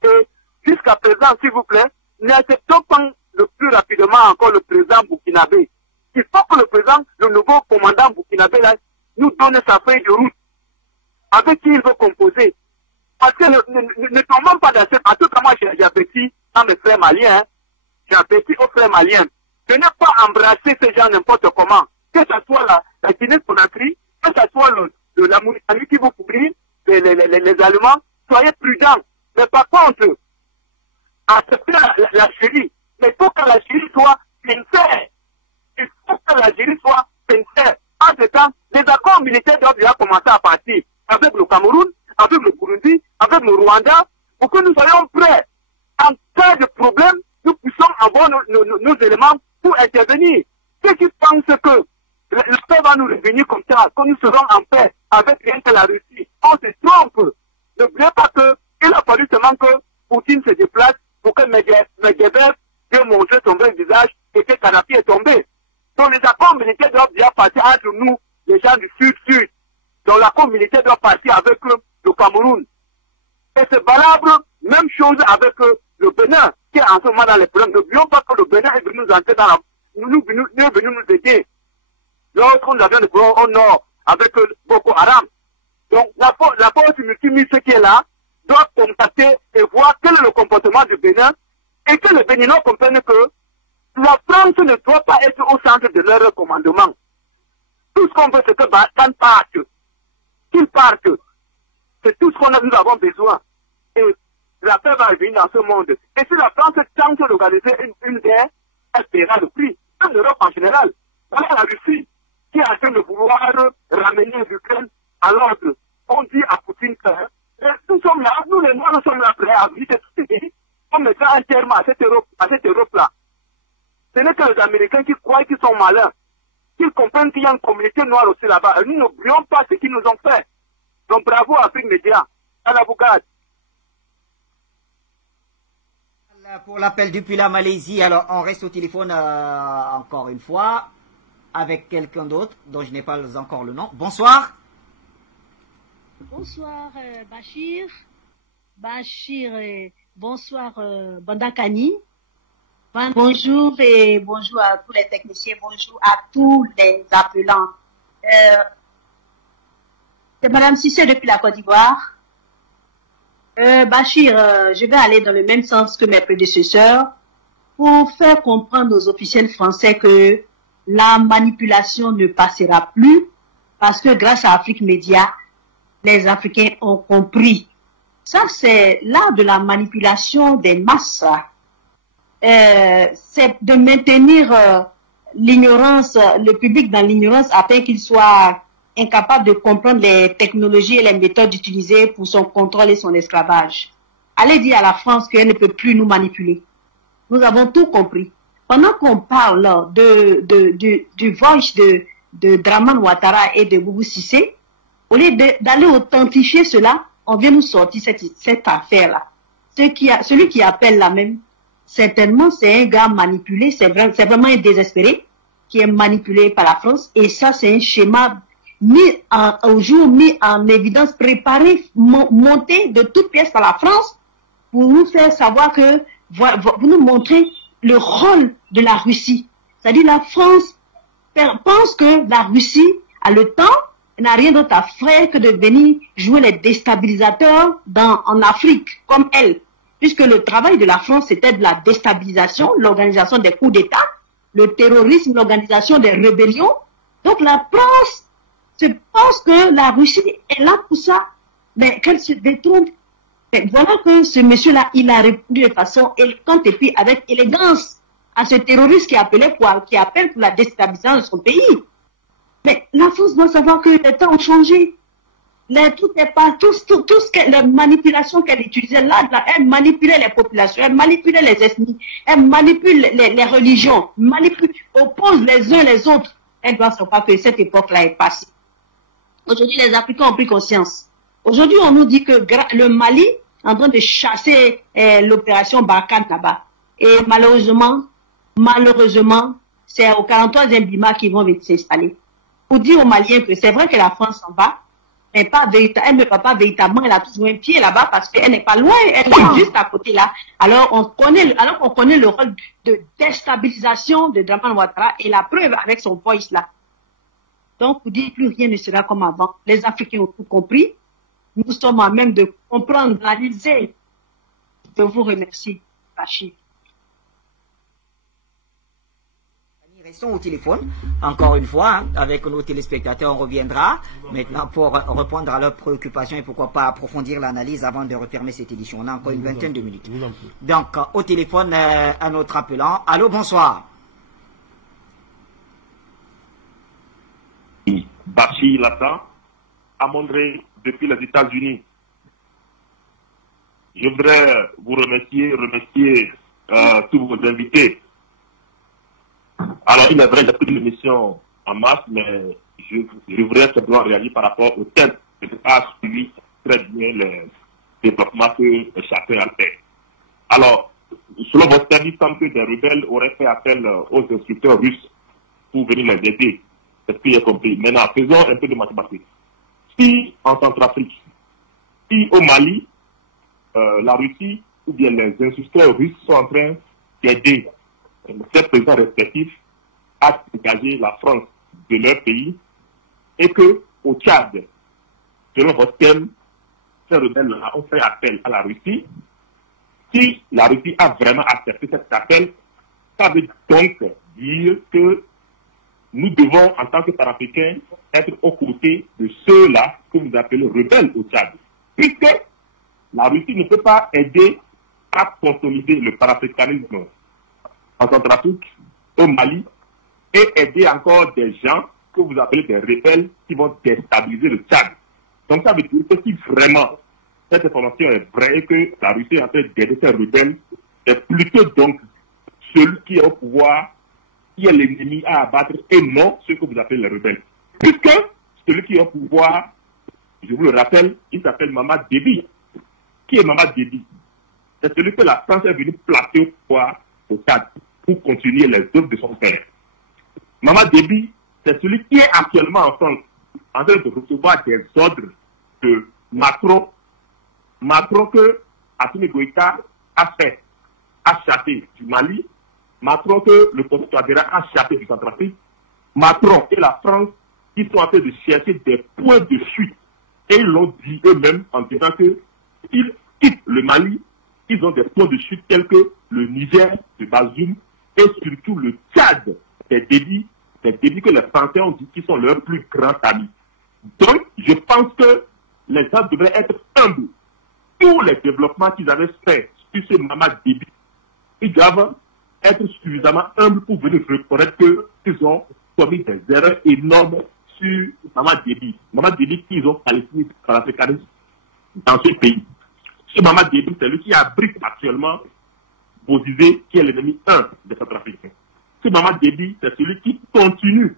Et jusqu'à présent, s'il vous plaît, n'acceptons pas le plus rapidement encore le président burkinabé. Il faut que le président, le nouveau commandant burkinabé, là, nous donne sa feuille de route avec qui il veut composer. Parce que ne tombons pas dans ce... En tout cas, moi, j'ai appétit à mes frères maliens. Hein. J'ai appétit aux frères maliens. De ne pas embrasser ces gens n'importe comment. Que ce soit la Guinée-Conakry, que ce soit la Mauritanie qui vous couvrir, les Allemands, soyez prudents. Mais par contre, acceptez la Syrie. Mais il faut que la Syrie soit sincère. Il faut que la Syrie soit sincère. En ce temps, les accords militaires doivent déjà commencer à partir avec le Cameroun, avec le Burundi, avec le Rwanda, pour que nous soyons prêts. En cas de problème, nous puissions avoir nos éléments pour intervenir. Ceux qui pensent que le paix va nous revenir comme ça, que nous serons en paix avec rien que la Russie, on se trompe. N'oubliez pas qu'il a fallu seulement que Poutine se déplace pour que Medvedev ait montré son vrai visage et que Kadhafi est tombé. Donc les accords militaires doivent bien passer entre nous, les gens du Sud-Sud. Donc l'accord militaire doit passer avec le Cameroun. Et c'est valable, même chose avec le Bénin, qui est en ce moment dans les problèmes. N'oublions pas que le Bénin est venu nous entrer dans la... Nous est venu nous aider. Lorsqu'on avait le problème au nord avec Boko Haram. Donc la force multimise qui est là doit contacter et voir quel est le comportement du Bénin et que les Béninois comprennent que la France ne doit pas être au centre de leur commandement. Tout ce qu'on veut, c'est que Bataan parte. Qu'ils partent. C'est tout ce qu'on nous avons besoin. Et la paix va revenir dans ce monde. Et si la France tente d'organiser une guerre, elle paiera le prix. Même l'Europe en général. Voilà la Russie qui est en train de vouloir ramener l'Ukraine à l'ordre. On dit à Poutine que nous sommes là, nous les Noirs, nous sommes là prêts à visiter tous ces pays. On mettra un terme à cette Europe-là. Ce n'est que les Américains qui croient qu'ils sont malins, qu'ils comprennent qu'il y a une communauté noire aussi là-bas. Et nous n'oublions pas ce qu'ils nous ont fait. Donc bravo à Afrique Média. À la Bougade. Pour l'appel depuis la Malaisie, alors on reste au téléphone encore une fois avec quelqu'un d'autre dont je n'ai pas encore le nom. Bonsoir. Bonsoir Bachir. Bonsoir Bandakani. Bonjour et bonjour à tous les techniciens, bonjour à tous les appelants. C'est Madame Cissé depuis la Côte d'Ivoire. Bachir, je vais aller dans le même sens que mes prédécesseurs pour faire comprendre aux officiels français que la manipulation ne passera plus parce que grâce à Afrique Média, les Africains ont compris. Ça, c'est l'art de la manipulation des masses. C'est de maintenir l'ignorance, le public dans l'ignorance afin qu'il soit incapable de comprendre les technologies et les méthodes utilisées pour son contrôle et son esclavage. Allez dire à la France qu'elle ne peut plus nous manipuler. Nous avons tout compris. Pendant qu'on parle du voyage de Draman Ouattara et de Boubou Cissé, au lieu d'aller authentifier cela, on vient nous sortir cette affaire-là. Celui qui appelle là même, certainement c'est un gars manipulé, c'est vraiment un désespéré qui est manipulé par la France. Et ça, c'est un schéma mis en évidence, préparé, monté de toutes pièces par la France pour nous faire savoir que, vous nous montrez le rôle de la Russie. C'est-à-dire la France pense que la Russie a le temps, n'a rien d'autre à faire que de venir jouer les déstabilisateurs en Afrique, comme elle. Puisque le travail de la France, c'était de la déstabilisation, l'organisation des coups d'État, le terrorisme, l'organisation des rébellions. Donc la France se pense que la Russie est là pour ça, mais qu'elle se détourne. Mais voilà que ce monsieur-là, il a répondu de façon élégante et puis avec élégance à ce terroriste qui appelle pour la déstabilisation de son pays. Mais la France doit savoir que les temps ont changé. Tout ce que les manipulations qu'elle utilisait là, elle manipulait les populations, elle manipulait les ethnies, elle manipule les religions, oppose les uns les autres. Elle doit savoir que cette époque-là est passée. Aujourd'hui, les Africains ont pris conscience. Aujourd'hui, on nous dit que le Mali est en train de chasser l'opération Barkhane là-bas. Et malheureusement, c'est au 43e Bima qu'ils vont s'installer. Pour dire aux Maliens que c'est vrai que la France s'en va, mais elle ne va pas véritablement, elle a toujours un pied là-bas parce qu'elle n'est pas loin, elle est juste à côté là. Alors qu'on connaît le rôle de déstabilisation de Dramane Ouattara et la preuve avec son voice là. Donc, pour dire plus rien ne sera comme avant. Les Africains ont tout compris. Nous sommes à même de comprendre, d'analyser. Je vous remercie, Rachid. Restons au téléphone, encore une fois, hein, avec nos téléspectateurs, on reviendra maintenant pour répondre à leurs préoccupations et pourquoi pas approfondir l'analyse avant de refermer cette édition. On a encore une vingtaine de minutes. Donc, au téléphone, un autre appelant. Allô, bonsoir. Bachir Lata, à Mondré, depuis les États-Unis. Je voudrais vous remercier tous vos invités. Alors, il est vrai, j'ai pris l'émission en masse, mais je voudrais simplement réagir par rapport au thème. Je n'ai pas suivi très bien le développement que chacun a fait. Alors, selon votre thème, il semble que des rebelles auraient fait appel aux instructeurs russes pour venir les aider. C'est ce que j'ai compris. Maintenant, faisons un peu de mathématiques. Si en Centrafrique, si au Mali, la Russie ou bien les instructeurs russes sont en train d'aider ces présidents respectifs à dégager la France de leur pays et que au Tchad, selon votre thème, ces rebelles-là ont fait appel à la Russie. Si la Russie a vraiment accepté cet appel, ça veut donc dire que nous devons, en tant que Panafricains, être aux côtés de ceux-là que vous appelez rebelles au Tchad. Puisque la Russie ne peut pas aider à consolider le panafricanisme en Centrafrique, au Mali, et aider encore des gens que vous appelez des rebelles qui vont déstabiliser le Tchad. Donc ça veut dire que si vraiment cette information est vraie et que la Russie est en train d'aider ces rebelles, c'est plutôt donc celui qui est au pouvoir qui est l'ennemi à abattre et non ceux que vous appelez les rebelles. Puisque celui qui est au pouvoir, je vous le rappelle, il s'appelle Mamad Déby. Qui est Mamad Déby? C'est celui que la France est venue placer au pouvoir au Tchad pour continuer les œuvres de son père. Mamad Déby, c'est celui qui est actuellement en France en train de recevoir des ordres de Macron. Macron que Assimi Goïta a fait, a chassé du Mali. Macron que le Conseil Touadéra a chassé du Centrafrique. Macron et la France qui sont en train de chercher des points de chute. Et ils l'ont dit eux-mêmes en disant qu'ils quittent le Mali. Ils ont des points de chute tels que le Niger de Bazoum et surtout le Tchad des débits que les Français ont dit qui sont leurs plus grands amis. Donc, je pense que les gens devraient être humbles. Tous les développements qu'ils avaient faits sur ce Mamad Déby, ils doivent être suffisamment humbles pour venir reconnaître qu'ils ont commis des erreurs énormes sur Mamad Déby. Mamad Déby qu'ils ont qualifié par la sécurité dans ce pays. Ce Mamad Déby, c'est lui qui abrite actuellement Bozizé, qui est l'ennemi 1 des Centrafricains. Ce Mamad Déby, c'est celui qui continue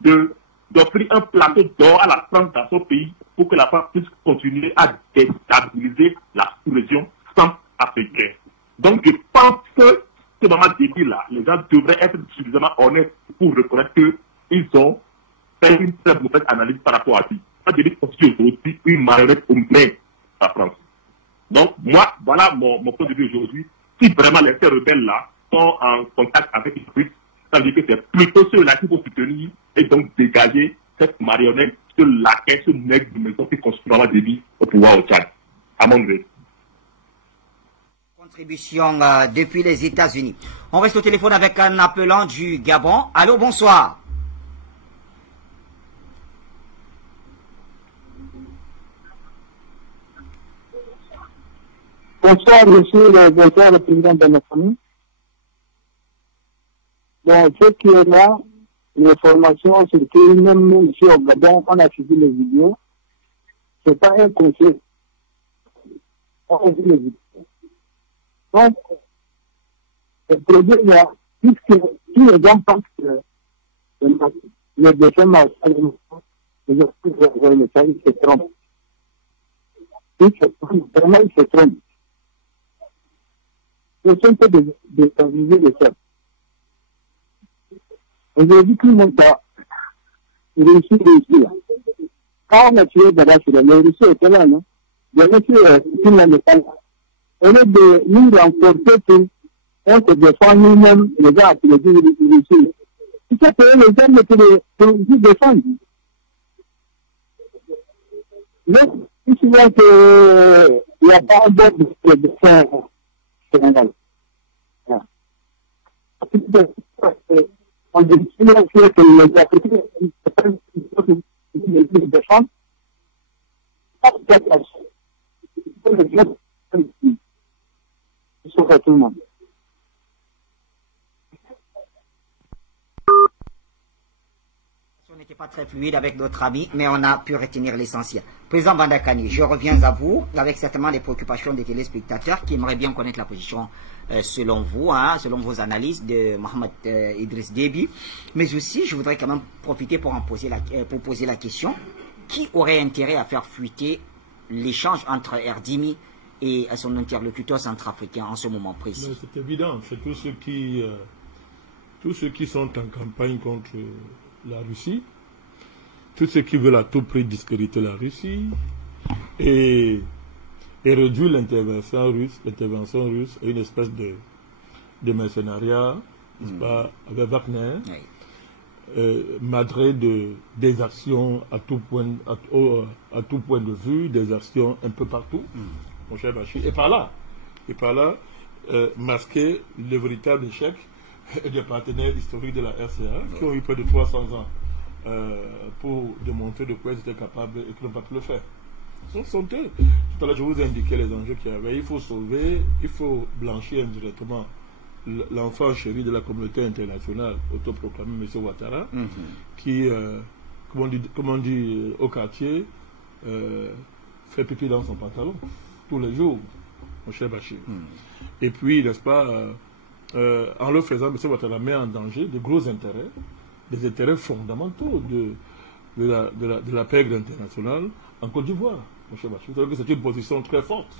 d'offrir un plateau d'or à la France dans son pays pour que la France puisse continuer à déstabiliser la sous-région centrafricaine. Donc je pense que ce Mamad Déby-là, les gens devraient être suffisamment honnêtes pour reconnaître qu'ils ont fait une très mauvaise analyse par rapport à lui. Mamad Déby constitue aujourd'hui une marionnette au main de la France. Donc, moi, voilà mon point de vue aujourd'hui. Si vraiment ces rebelles-là sont en contact avec l'Afrique, ça veut dire que c'est plutôt ceux-là qui vont soutenir et donc dégager cette marionnette sur laquelle ce nègre de maison qui construira des vies au pouvoir au Tchad. À mon avis. Contribution depuis les États-Unis. On reste au téléphone avec un appelant du Gabon. Allô, bonsoir. Bonsoir, monsieur le président de la famille. Donc, ce qui est là, les formations, c'est que même nous, ici au Gabon, on a suivi les vidéos. C'est pas un conseil. On a vu les vidéos. Donc, le problème là, puisque tous les gens pensent que les déchets maritimes, les gens ils se trompent. Vraiment, ils se trompent. Je suis un peu déstabilisé de ça. Aujourd'hui, tout le monde a réussi. Quand on a tué Gaddafi, les Russes étaient là, non? Bien sûr, tout le monde est là. Au lieu de nous renforcer pour on se défend nous-mêmes, les gars, qui les disent Russes. Il faut que les gens pour nous défendre. Mais, souvent qu'il n'y a pas de défense Sénégal. On dit souvent que les Africains ne défendent pas cette place. Il faut les gens qui sont tout le monde. On n'était pas très fluide avec notre ami, mais on a pu retenir l'essentiel. Président Bandakani, je reviens à vous avec certainement les préoccupations des téléspectateurs qui aimeraient bien connaître la position selon vous, selon vos analyses de Mohamed Idriss Déby. Mais aussi, je voudrais quand même profiter pour poser la question, qui aurait intérêt à faire fuiter l'échange entre Erdimi et son interlocuteur centrafricain en ce moment précis? C'est évident, c'est tous ceux qui sont en campagne contre la Russie, tous ceux qui veulent à tout prix discréditer la Russie et réduire l'intervention russe à une espèce de mercenariat, n'est-ce pas, avec Wagner, madré des actions à tout point de vue, des actions un peu partout, mon cher Bachir, et par là, masquer le véritable échec des partenaires historiques de la RCA qui ont eu près de 300 ans pour démontrer de quoi ils étaient capables et qui n'ont pas pu le faire. Tout à l'heure, je vous ai indiqué les enjeux qu'il y avait. Il faut sauver, il faut blanchir indirectement l'enfant chéri de la communauté internationale, autoproclamé M. Ouattara, qui, comme on dit au quartier, fait pipi dans son pantalon tous les jours, mon cher Bachir. Et puis, n'est-ce pas, en le faisant, M. Ouattara met en danger de gros intérêts, des intérêts fondamentaux de la paix internationale en Côte d'Ivoire. Mon cher Bachir, vous savez que c'est une position très forte.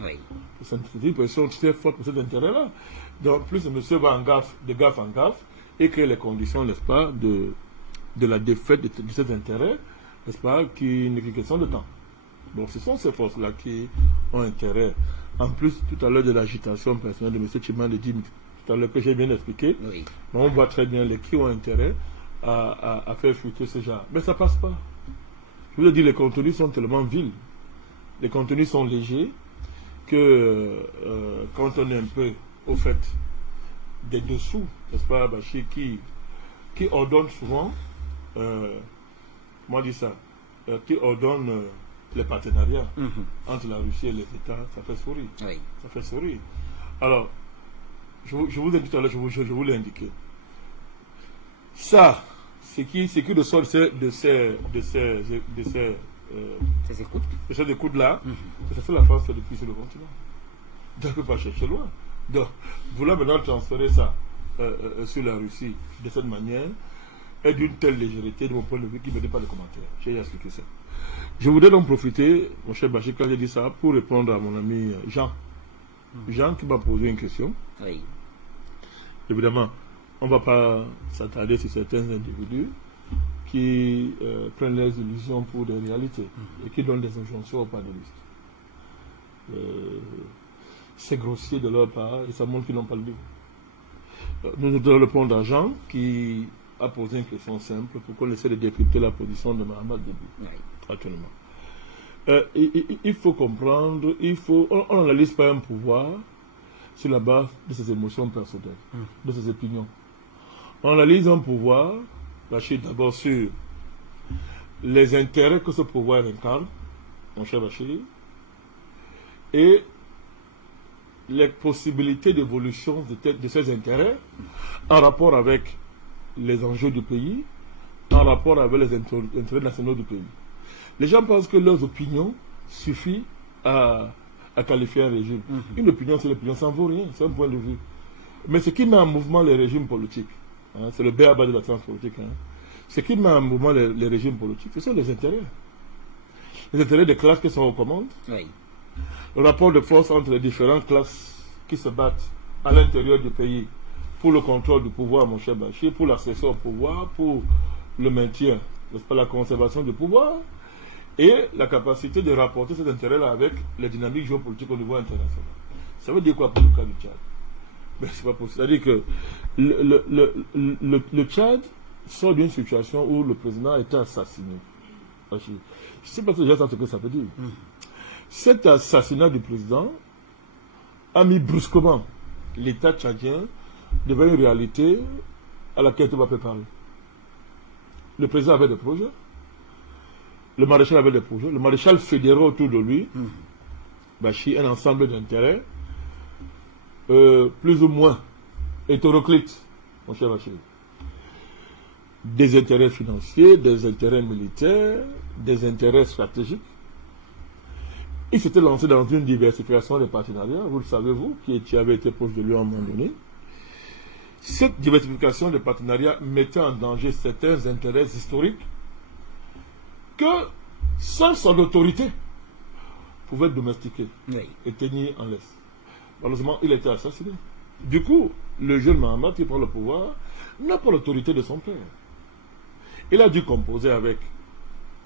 C'est une position très forte pour cet intérêt-là. Donc, plus le monsieur va de gaffe en gaffe et crée les conditions, n'est-ce pas, de la défaite de cet intérêt, n'est-ce pas, qui n'est qu'une question de temps. Donc, ce sont ces forces-là qui ont intérêt. En plus, tout à l'heure de l'agitation personnelle de M. Tchimane-Dji, tout à l'heure que j'ai bien expliqué, on voit très bien qui ont intérêt à faire fuiter ce genre. Mais ça passe pas. Je vous ai dit, les contenus sont tellement vils, les contenus sont légers, que quand on est un peu au fait des dessous, n'est-ce pas, Bachir, qui ordonne souvent, moi je dis ça, qui ordonne les partenariats entre la Russie et les États, ça fait sourire. Ça fait sourire. Alors, je vous ai dit tout à l'heure, je vous l'ai indiqué. Ça, ce qui ressort de ces écoutes-là, c'est ça la France fait depuis sur le continent. Donc, on ne peut pas chercher loin. Donc, vouloir maintenant transférer ça sur la Russie de cette manière est d'une telle légèreté de mon point de vue qu'il ne me dit pas de commentaires. J'ai expliqué ça. Je voudrais donc profiter, mon cher Bachir, quand j'ai dit ça, pour répondre à mon ami Jean. Jean qui m'a posé une question. Évidemment, on ne va pas s'attarder sur certains individus qui prennent les illusions pour des réalités et qui donnent des injonctions aux panélistes. C'est grossier de leur part et ça montre qu'ils n'ont pas le but. Nous donnons le plan d'argent qui a posé une question simple pour qu'on essaie de décrypter la position de Mahamat Déby actuellement. Il faut comprendre, on n'analyse pas un pouvoir sur la base de ses émotions personnelles, de ses opinions. On analyse un pouvoir, d'abord sur les intérêts que ce pouvoir incarne, mon cher Bachir, et les possibilités d'évolution de ces intérêts en rapport avec les enjeux du pays, en rapport avec les intérêts nationaux du pays. Les gens pensent que leurs opinions suffisent à qualifier un régime. Une opinion, c'est l'opinion, ça ne vaut rien, c'est un point de vue. Mais ce qui met en mouvement les régimes politiques, c'est le b.a.-ba de la science politique, ce qui met en mouvement les régimes politiques, ce sont les intérêts. Les intérêts des classes qui sont aux commandes. Oui. Le rapport de force entre les différentes classes qui se battent à l'intérieur du pays pour le contrôle du pouvoir, mon cher Bachir, pour l'accession au pouvoir, pour le maintien, n'est-ce pas, la conservation du pouvoir, et la capacité de rapporter ces intérêts-là avec les dynamiques géopolitiques au niveau international. Ça veut dire quoi pour le cas du Tchad? Mais c'est pas possible. C'est-à-dire que le Tchad sort d'une situation où le président a été assassiné. Je ne sais pas si les gens savent ce que ça veut dire. Cet assassinat du président a mis brusquement l'État tchadien devant une réalité à laquelle tout va préparer. Le président avait des projets, le maréchal avait des projets, le maréchal fédéral autour de lui, Bachir, un ensemble d'intérêts, plus ou moins hétéroclites, mon cher Bachir. Des intérêts financiers, des intérêts militaires, des intérêts stratégiques. Il s'était lancé dans une diversification des partenariats, vous le savez, vous, qui avez été proche de lui à un moment donné. Cette diversification des partenariats mettait en danger certains intérêts historiques que seule son autorité pouvait domestiquer et tenir en laisse. Malheureusement, il a été assassiné. Du coup, le jeune Mahamat qui prend le pouvoir n'a pas l'autorité de son père. Il a dû composer avec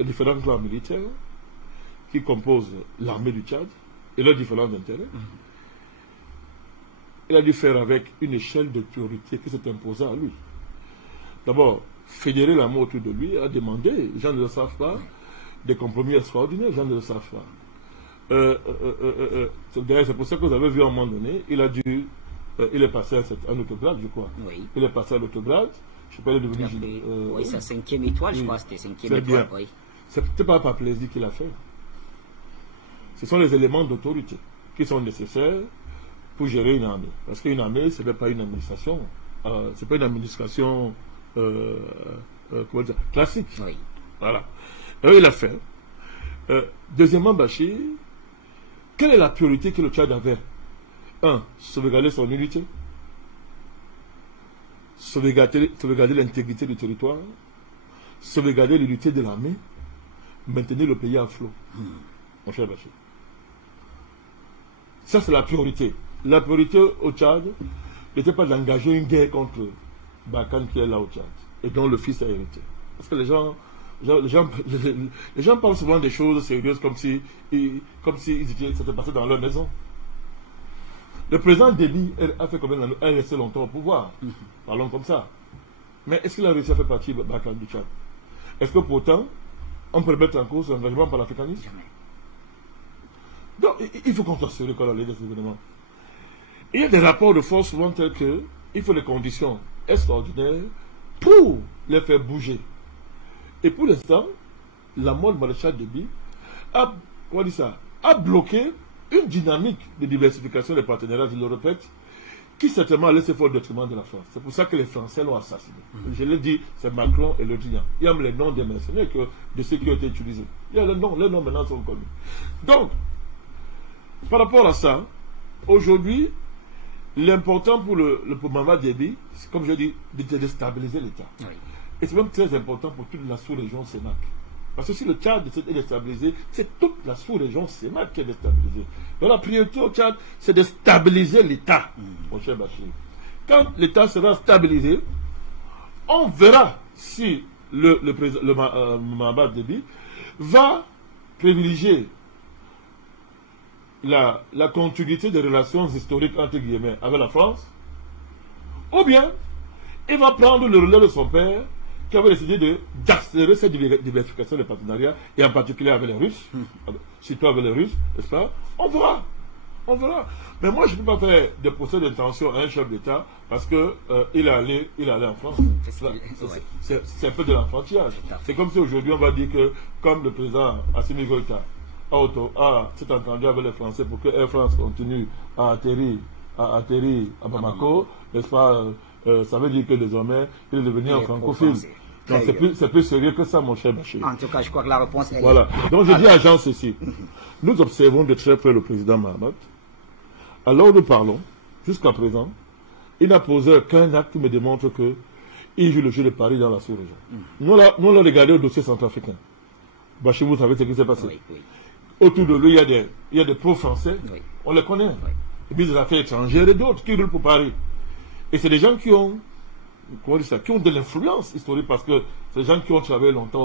les différents clans militaires qui composent l'armée du Tchad et leurs différents intérêts. Il a dû faire avec une échelle de priorité qui s'est imposée à lui. D'abord, fédérer l'armée autour de lui, a demandé, les gens ne le savent pas, des compromis extraordinaires, les gens ne le savent pas. C'est pour ça que vous avez vu à un moment donné, il est passé à l'autograde, je crois. Oui. Il est passé à l'autograde. Je ne sais pas, il est devenu... oui, c'est la 5e étoile, je crois, c'était 5e étoile. Oui. C'est pas par plaisir qu'il a fait. Ce sont les éléments d'autorité qui sont nécessaires pour gérer une armée. Parce qu'une armée, ce n'est pas une administration. Ce n'est pas une administration comment dire, classique. Oui. Voilà. Alors, il a fait. Deuxièmement, Bachir, quelle est la priorité que le Tchad avait? 1. Sauvegarder son unité. Sauvegarder l'intégrité du territoire. Sauvegarder l'unité de l'armée. Maintenir le pays à flot. Mon cher Bachir. Ça, c'est la priorité. La priorité au Tchad n'était pas d'engager une guerre contre Barkhane qui est là au Tchad et dont le fils a hérité. Parce que les gens parlent souvent des choses sérieuses comme si c'était passé dans leur maison. Le président Déby a fait combien d'années? Il est resté longtemps au pouvoir. Parlons comme ça. Mais est-ce qu'il a réussi à faire partie de Barkhane du Tchad? Est-ce que pourtant, on peut mettre en cause l'engagement par l'africanisme? Donc, il faut qu'on soit sérieux quand on lit des événements. Il y a des rapports de force souvent tels que il faut des conditions extraordinaires pour les faire bouger. Et pour l'instant, la mort de maréchal Déby a bloqué une dynamique de diversification des partenariats, je le répète, qui certainement a laissé faire au détriment de la France. C'est pour ça que les Français l'ont assassiné. Je l'ai dit, c'est Macron et Le Drian. Il y a les noms des mercenaires de ceux qui ont été utilisés. Il y a les noms maintenant sont connus. Donc, par rapport à ça, aujourd'hui, l'important pour Mahamat Déby, c'est, comme je dis, de stabiliser l'État. Oui. Et c'est même très important pour toute la sous-région CEMAC. Parce que si le Tchad est déstabilisé, c'est toute la sous-région CEMAC qui est déstabilisée. Donc la priorité au Tchad, c'est de stabiliser l'État, mon cher Bachir. Quand l'État sera stabilisé, on verra si le Mahamat Déby va privilégier la continuité des relations historiques entre guillemets avec la France, ou bien il va prendre le relais de son père qui avait décidé d'accélérer cette diversification des partenariats, et en particulier avec les Russes, surtout avec les Russes, n'est-ce pas? On verra. On verra. Mais moi, je ne peux pas faire des procès d'intention à un chef d'État parce que il est allé en France. C'est un peu de l'enfantillage. C'est comme si aujourd'hui on va dire que, comme le président Assimi Goïta s'est entendu avec les Français pour que Air France continue à atterrir à Bamako, n'est-ce pas? Ça veut dire que désormais, il est devenu un francophile. Donc c'est plus sérieux que ça, mon cher Bachir. En tout cas, je crois que la réponse est... Voilà. Donc je dis à Jean ceci. Nous observons de très près le président Mahamat. Alors nous parlons, jusqu'à présent, il n'a posé aucun acte qui me démontre qu'il joue le jeu de Paris dans la sous-région. Nous l'avons regardé au dossier centrafricain. Bachir, vous savez ce qui s'est passé. Oui. Autour de lui, il y a des pro-français. Oui. On les connaît. Et puis des affaires étrangères et d'autres qui roulent pour Paris. Et c'est des gens qui ont de l'influence historique parce que c'est des gens qui ont travaillé longtemps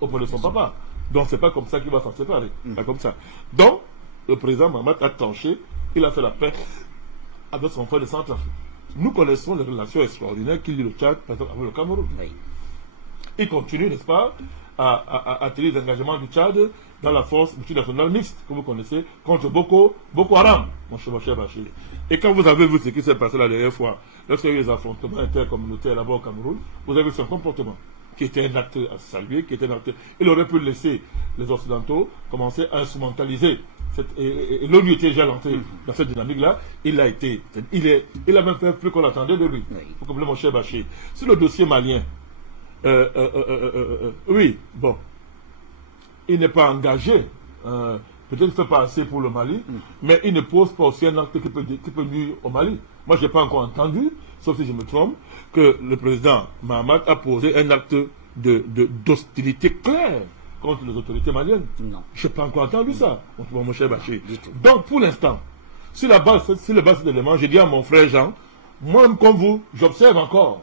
auprès de son papa. Donc c'est pas comme ça qu'il va s'en séparer. Pas comme ça. Donc, le président Mahamat a tranché, il a fait la paix avec son frère de Centrafrique. Nous connaissons les relations extraordinaires qu'il y a le Tchad, par exemple, avec le Cameroun. Oui. Il continue, n'est-ce pas, à tirer les engagements du Tchad dans la force multinationale mixte, que vous connaissez, contre Boko Haram, mon cher Bachir. Et quand vous avez vu ce qui s'est passé la dernière fois, lorsqu'il y a eu les affrontements intercommunautaires là-bas au Cameroun, vous avez vu son comportement, qui était un acte à saluer, qui était un acte... Il aurait pu laisser les Occidentaux commencer à instrumentaliser. Et l'ONU était déjà lancé dans cette dynamique-là. Il a même fait plus qu'on attendait de lui. Vous comprenez, mon cher Bachir. Sur le dossier malien, oui, bon, il n'est pas engagé. Peut-être qu'il ne fait pas assez pour le Mali, mais il ne pose pas aussi un acte qui peut nuire au Mali. Moi, je n'ai pas encore entendu, sauf si je me trompe, que le président Mahamat a posé un acte d'hostilité claire contre les autorités maliennes. Non. Je n'ai pas encore entendu ça, mon cher Bachir. Donc, pour l'instant, sur la base d'éléments, j'ai dit à mon frère Jean, moi, comme vous, j'observe encore.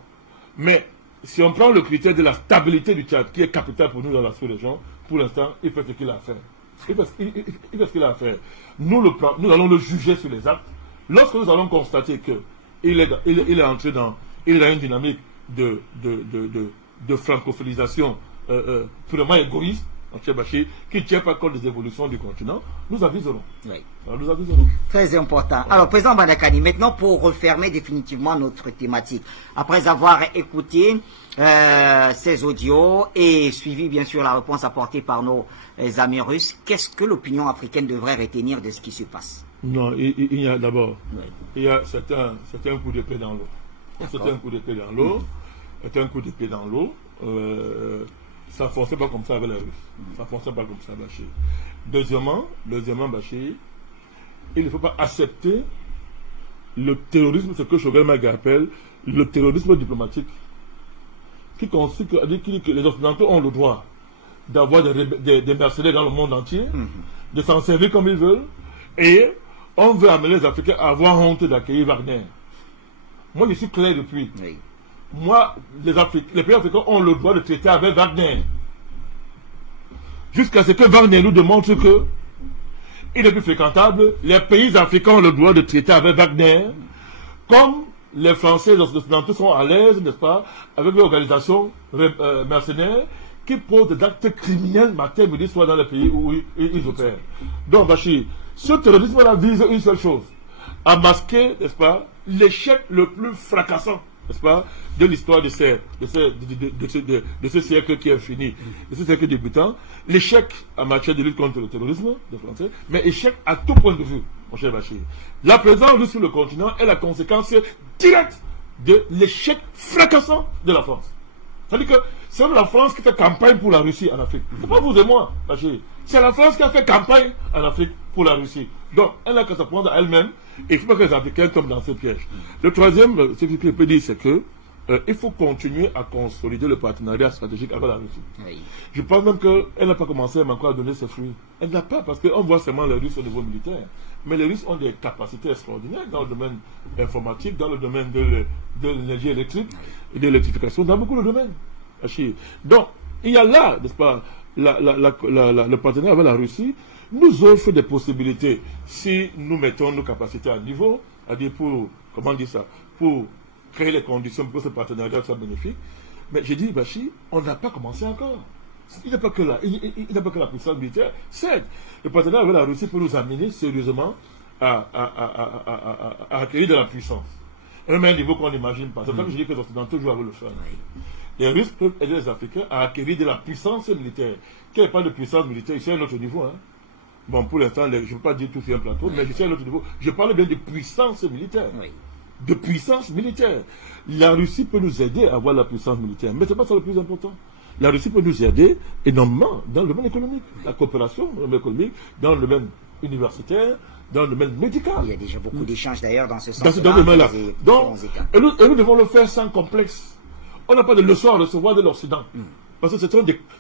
Mais si on prend le critère de la stabilité du Tchad, qui est capital pour nous dans la sous-région, pour l'instant, il fait ce qu'il a à faire. Il fait ce qu'il a à faire. Nous allons le juger sur les actes. Lorsque nous allons constater qu'il est entré dans une dynamique de francophilisation purement égoïste, qui ne tient pas compte des évolutions du continent, nous aviserons. Oui. Alors, nous aviserons. Très important. Alors, président Bandakani, maintenant pour refermer définitivement notre thématique, après avoir écouté ces audios et suivi bien sûr la réponse apportée par nos amis russes, qu'est-ce que l'opinion africaine devrait retenir de ce qui se passe? Non, il y a d'abord, c'était un coup d'épée dans l'eau. C'était un coup d'épée dans l'eau. C'était un coup d'épée dans l'eau. Ça ne forçait pas comme ça avec les Russes. Ça ne forçait pas comme ça, Bachir. Deuxièmement, Bachir, il ne faut pas accepter le terrorisme, ce que Choguel Maga appelle le terrorisme diplomatique, qui consiste à dire que les Occidentaux ont le droit d'avoir des mercenaires dans le monde entier, de s'en servir comme ils veulent, et on veut amener les Africains à avoir honte d'accueillir Wagner. Moi, je suis clair depuis. Oui. Moi, les pays africains ont le droit de traiter avec Wagner. Jusqu'à ce que Wagner nous démontre que il est plus fréquentable, les pays africains ont le droit de traiter avec Wagner, comme les Français et les Occidentaux sont à l'aise, n'est-ce pas, avec l'organisation mercenaires qui posent des actes criminels matin, midi, soir dans les pays où ils opèrent. Donc, Bachir, ce terrorisme-là vise une seule chose, à masquer, n'est-ce pas, l'échec le plus fracassant, n'est-ce pas, de l'histoire de ce siècle qui est fini, de ce siècle débutant, l'échec en matière de lutte contre le terrorisme des Français, mais échec à tout point de vue, mon cher Bachir. La présence sur le continent est la conséquence directe de l'échec fracassant de la France. C'est-à-dire que c'est la France qui fait campagne pour la Russie en Afrique. C'est pas vous et moi, Bachir. C'est la France qui a fait campagne en Afrique pour la Russie. Donc, elle n'a qu'à se prendre à elle-même, et il ne faut pas que les Africains tombent dans ce piège. Le troisième, ce que je peux dire, c'est que il faut continuer à consolider le partenariat stratégique avec la Russie. Oui. Je pense même qu'elle n'a pas commencé encore à donner ses fruits. Elle n'a pas, parce qu'on voit seulement les Russes au niveau militaire. Mais les Russes ont des capacités extraordinaires dans le domaine informatique, dans le domaine de l'énergie électrique et de l'électrification, dans beaucoup de domaines. Donc, il y a là, n'est-ce pas, le partenariat avec la Russie nous offre des possibilités si nous mettons nos capacités à niveau, c'est-à-dire pour, comment dire ça, pour créer les conditions pour que ce partenariat soit bénéfique. Mais j'ai dit, Bachir, on n'a pas commencé encore. Il n'y a pas que la puissance militaire. C'est le partenariat avec la Russie pour nous amener sérieusement à acquérir de la puissance. Et même à un niveau qu'on n'imagine pas. C'est comme je dis que les Occidentaux jouent avec le feu. Les Russes peuvent aider les Africains à acquérir de la puissance militaire. Qu'il n'y ait pas de puissance militaire, c'est à un autre niveau. Hein. Bon, pour l'instant, je ne peux pas dire tout sur un plateau, mais je suis à un autre niveau. Je parle bien de puissance militaire. De puissance militaire. La Russie peut nous aider à avoir la puissance militaire, mais ce n'est pas ça le plus important. La Russie peut nous aider énormément dans le domaine économique. La coopération dans le domaine économique, dans le domaine universitaire, dans le domaine médical. Il y a déjà beaucoup d'échanges d'ailleurs dans ce sens-là. Dans ce domaine-là. Et nous devons le faire sans complexe. On n'a pas de leçons à recevoir de l'Occident. Parce que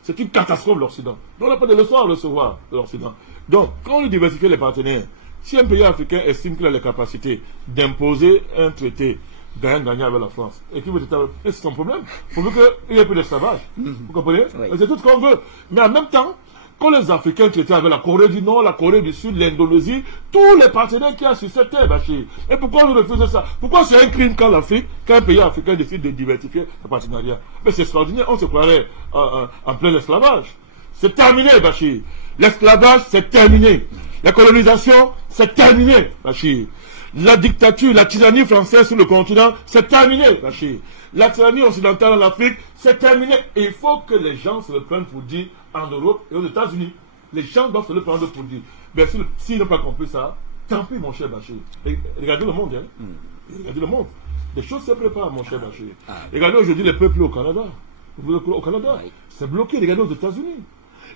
c'est une catastrophe l'Occident. Donc on n'a pas de leçons à recevoir de l'Occident. Donc, quand on diversifie les partenaires, si un pays africain estime qu'il a les capacités d'imposer un traité gagnant-gagnant avec la France, et qu'il veut c'est son problème. Il faut qu'il y ait plus d'esclavage. Vous comprenez? C'est tout ce qu'on veut. Mais en même temps, quand les Africains traitaient avec la Corée du Nord, la Corée du Sud, l'Indonésie, tous les partenaires qui ont sur cette terre, Bachir. Et pourquoi on refuse ça? Pourquoi c'est un crime quand qu'un pays africain décide de diversifier le partenariat? Mais c'est extraordinaire, on se croirait en plein esclavage. C'est terminé, Bachir. L'esclavage, c'est terminé. La colonisation, c'est terminé, Bachir. La dictature, la tyrannie française sur le continent, c'est terminé, Bachir. La tyrannie occidentale en Afrique, c'est terminé. Et il faut que les gens se le prennent pour dire en Europe et aux États-Unis. Les gens doivent se le prendre pour dire. Mais s'ils n'ont pas compris ça, tant pis, mon cher Bachir. Regardez le monde, hein. Regardez le monde. Les choses se préparent, mon cher Bachir. Regardez aujourd'hui les peuples au Canada. Au Canada, c'est bloqué. Regardez aux États-Unis.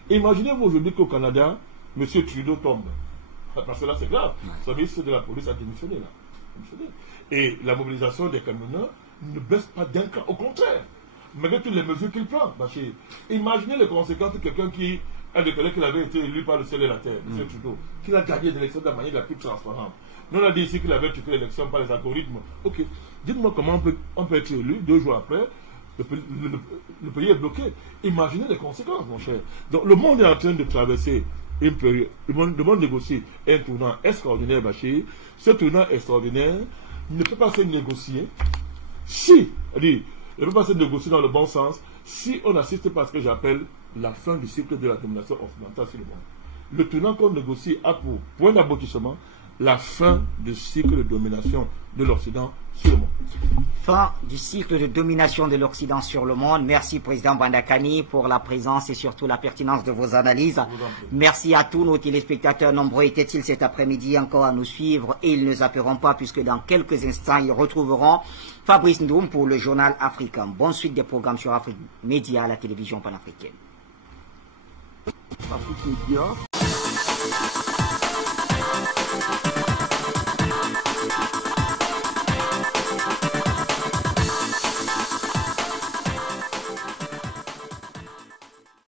Imaginez-vous aujourd'hui qu'au Canada, M. Trudeau tombe. Parce que là, c'est grave. Le ministre de la police a démissionné, là. Et la mobilisation des camionneurs ne baisse pas d'un cas. Au contraire, malgré toutes les mesures qu'il prend, Bachir. Imaginez les conséquences de quelqu'un qui a déclaré qu'il avait été élu par le ciel et la terre, M. Trudeau, qu'il a gagné l'élection de la manière la plus transparente. Nous, on a dit ici qu'il avait truqué l'élection par les algorithmes. Ok, dites-moi comment on peut être élu 2 jours après. Le pays est bloqué. Imaginez les conséquences, mon cher. Donc, le monde est en train de traverser une période. Le monde négocie un tournant extraordinaire, Bachir. Ce tournant extraordinaire ne peut pas se négocier il ne peut pas se négocier dans le bon sens si on assiste pas à ce que j'appelle la fin du cycle de la domination occidentale sur le monde. Le tournant qu'on négocie a pour point d'aboutissement la fin du cycle de domination de l'Occident sur le monde. Fin du cycle de domination de l'Occident sur le monde. Merci, Président Bandakani, pour la présence et surtout la pertinence de vos analyses. Merci à tous nos téléspectateurs. Nombreux étaient-ils cet après-midi encore à nous suivre et ils ne zapperont pas puisque dans quelques instants, ils retrouveront Fabrice Ndoum pour le journal africain. Bonne suite des programmes sur Afrique Média, la télévision panafricaine. Afrique Média.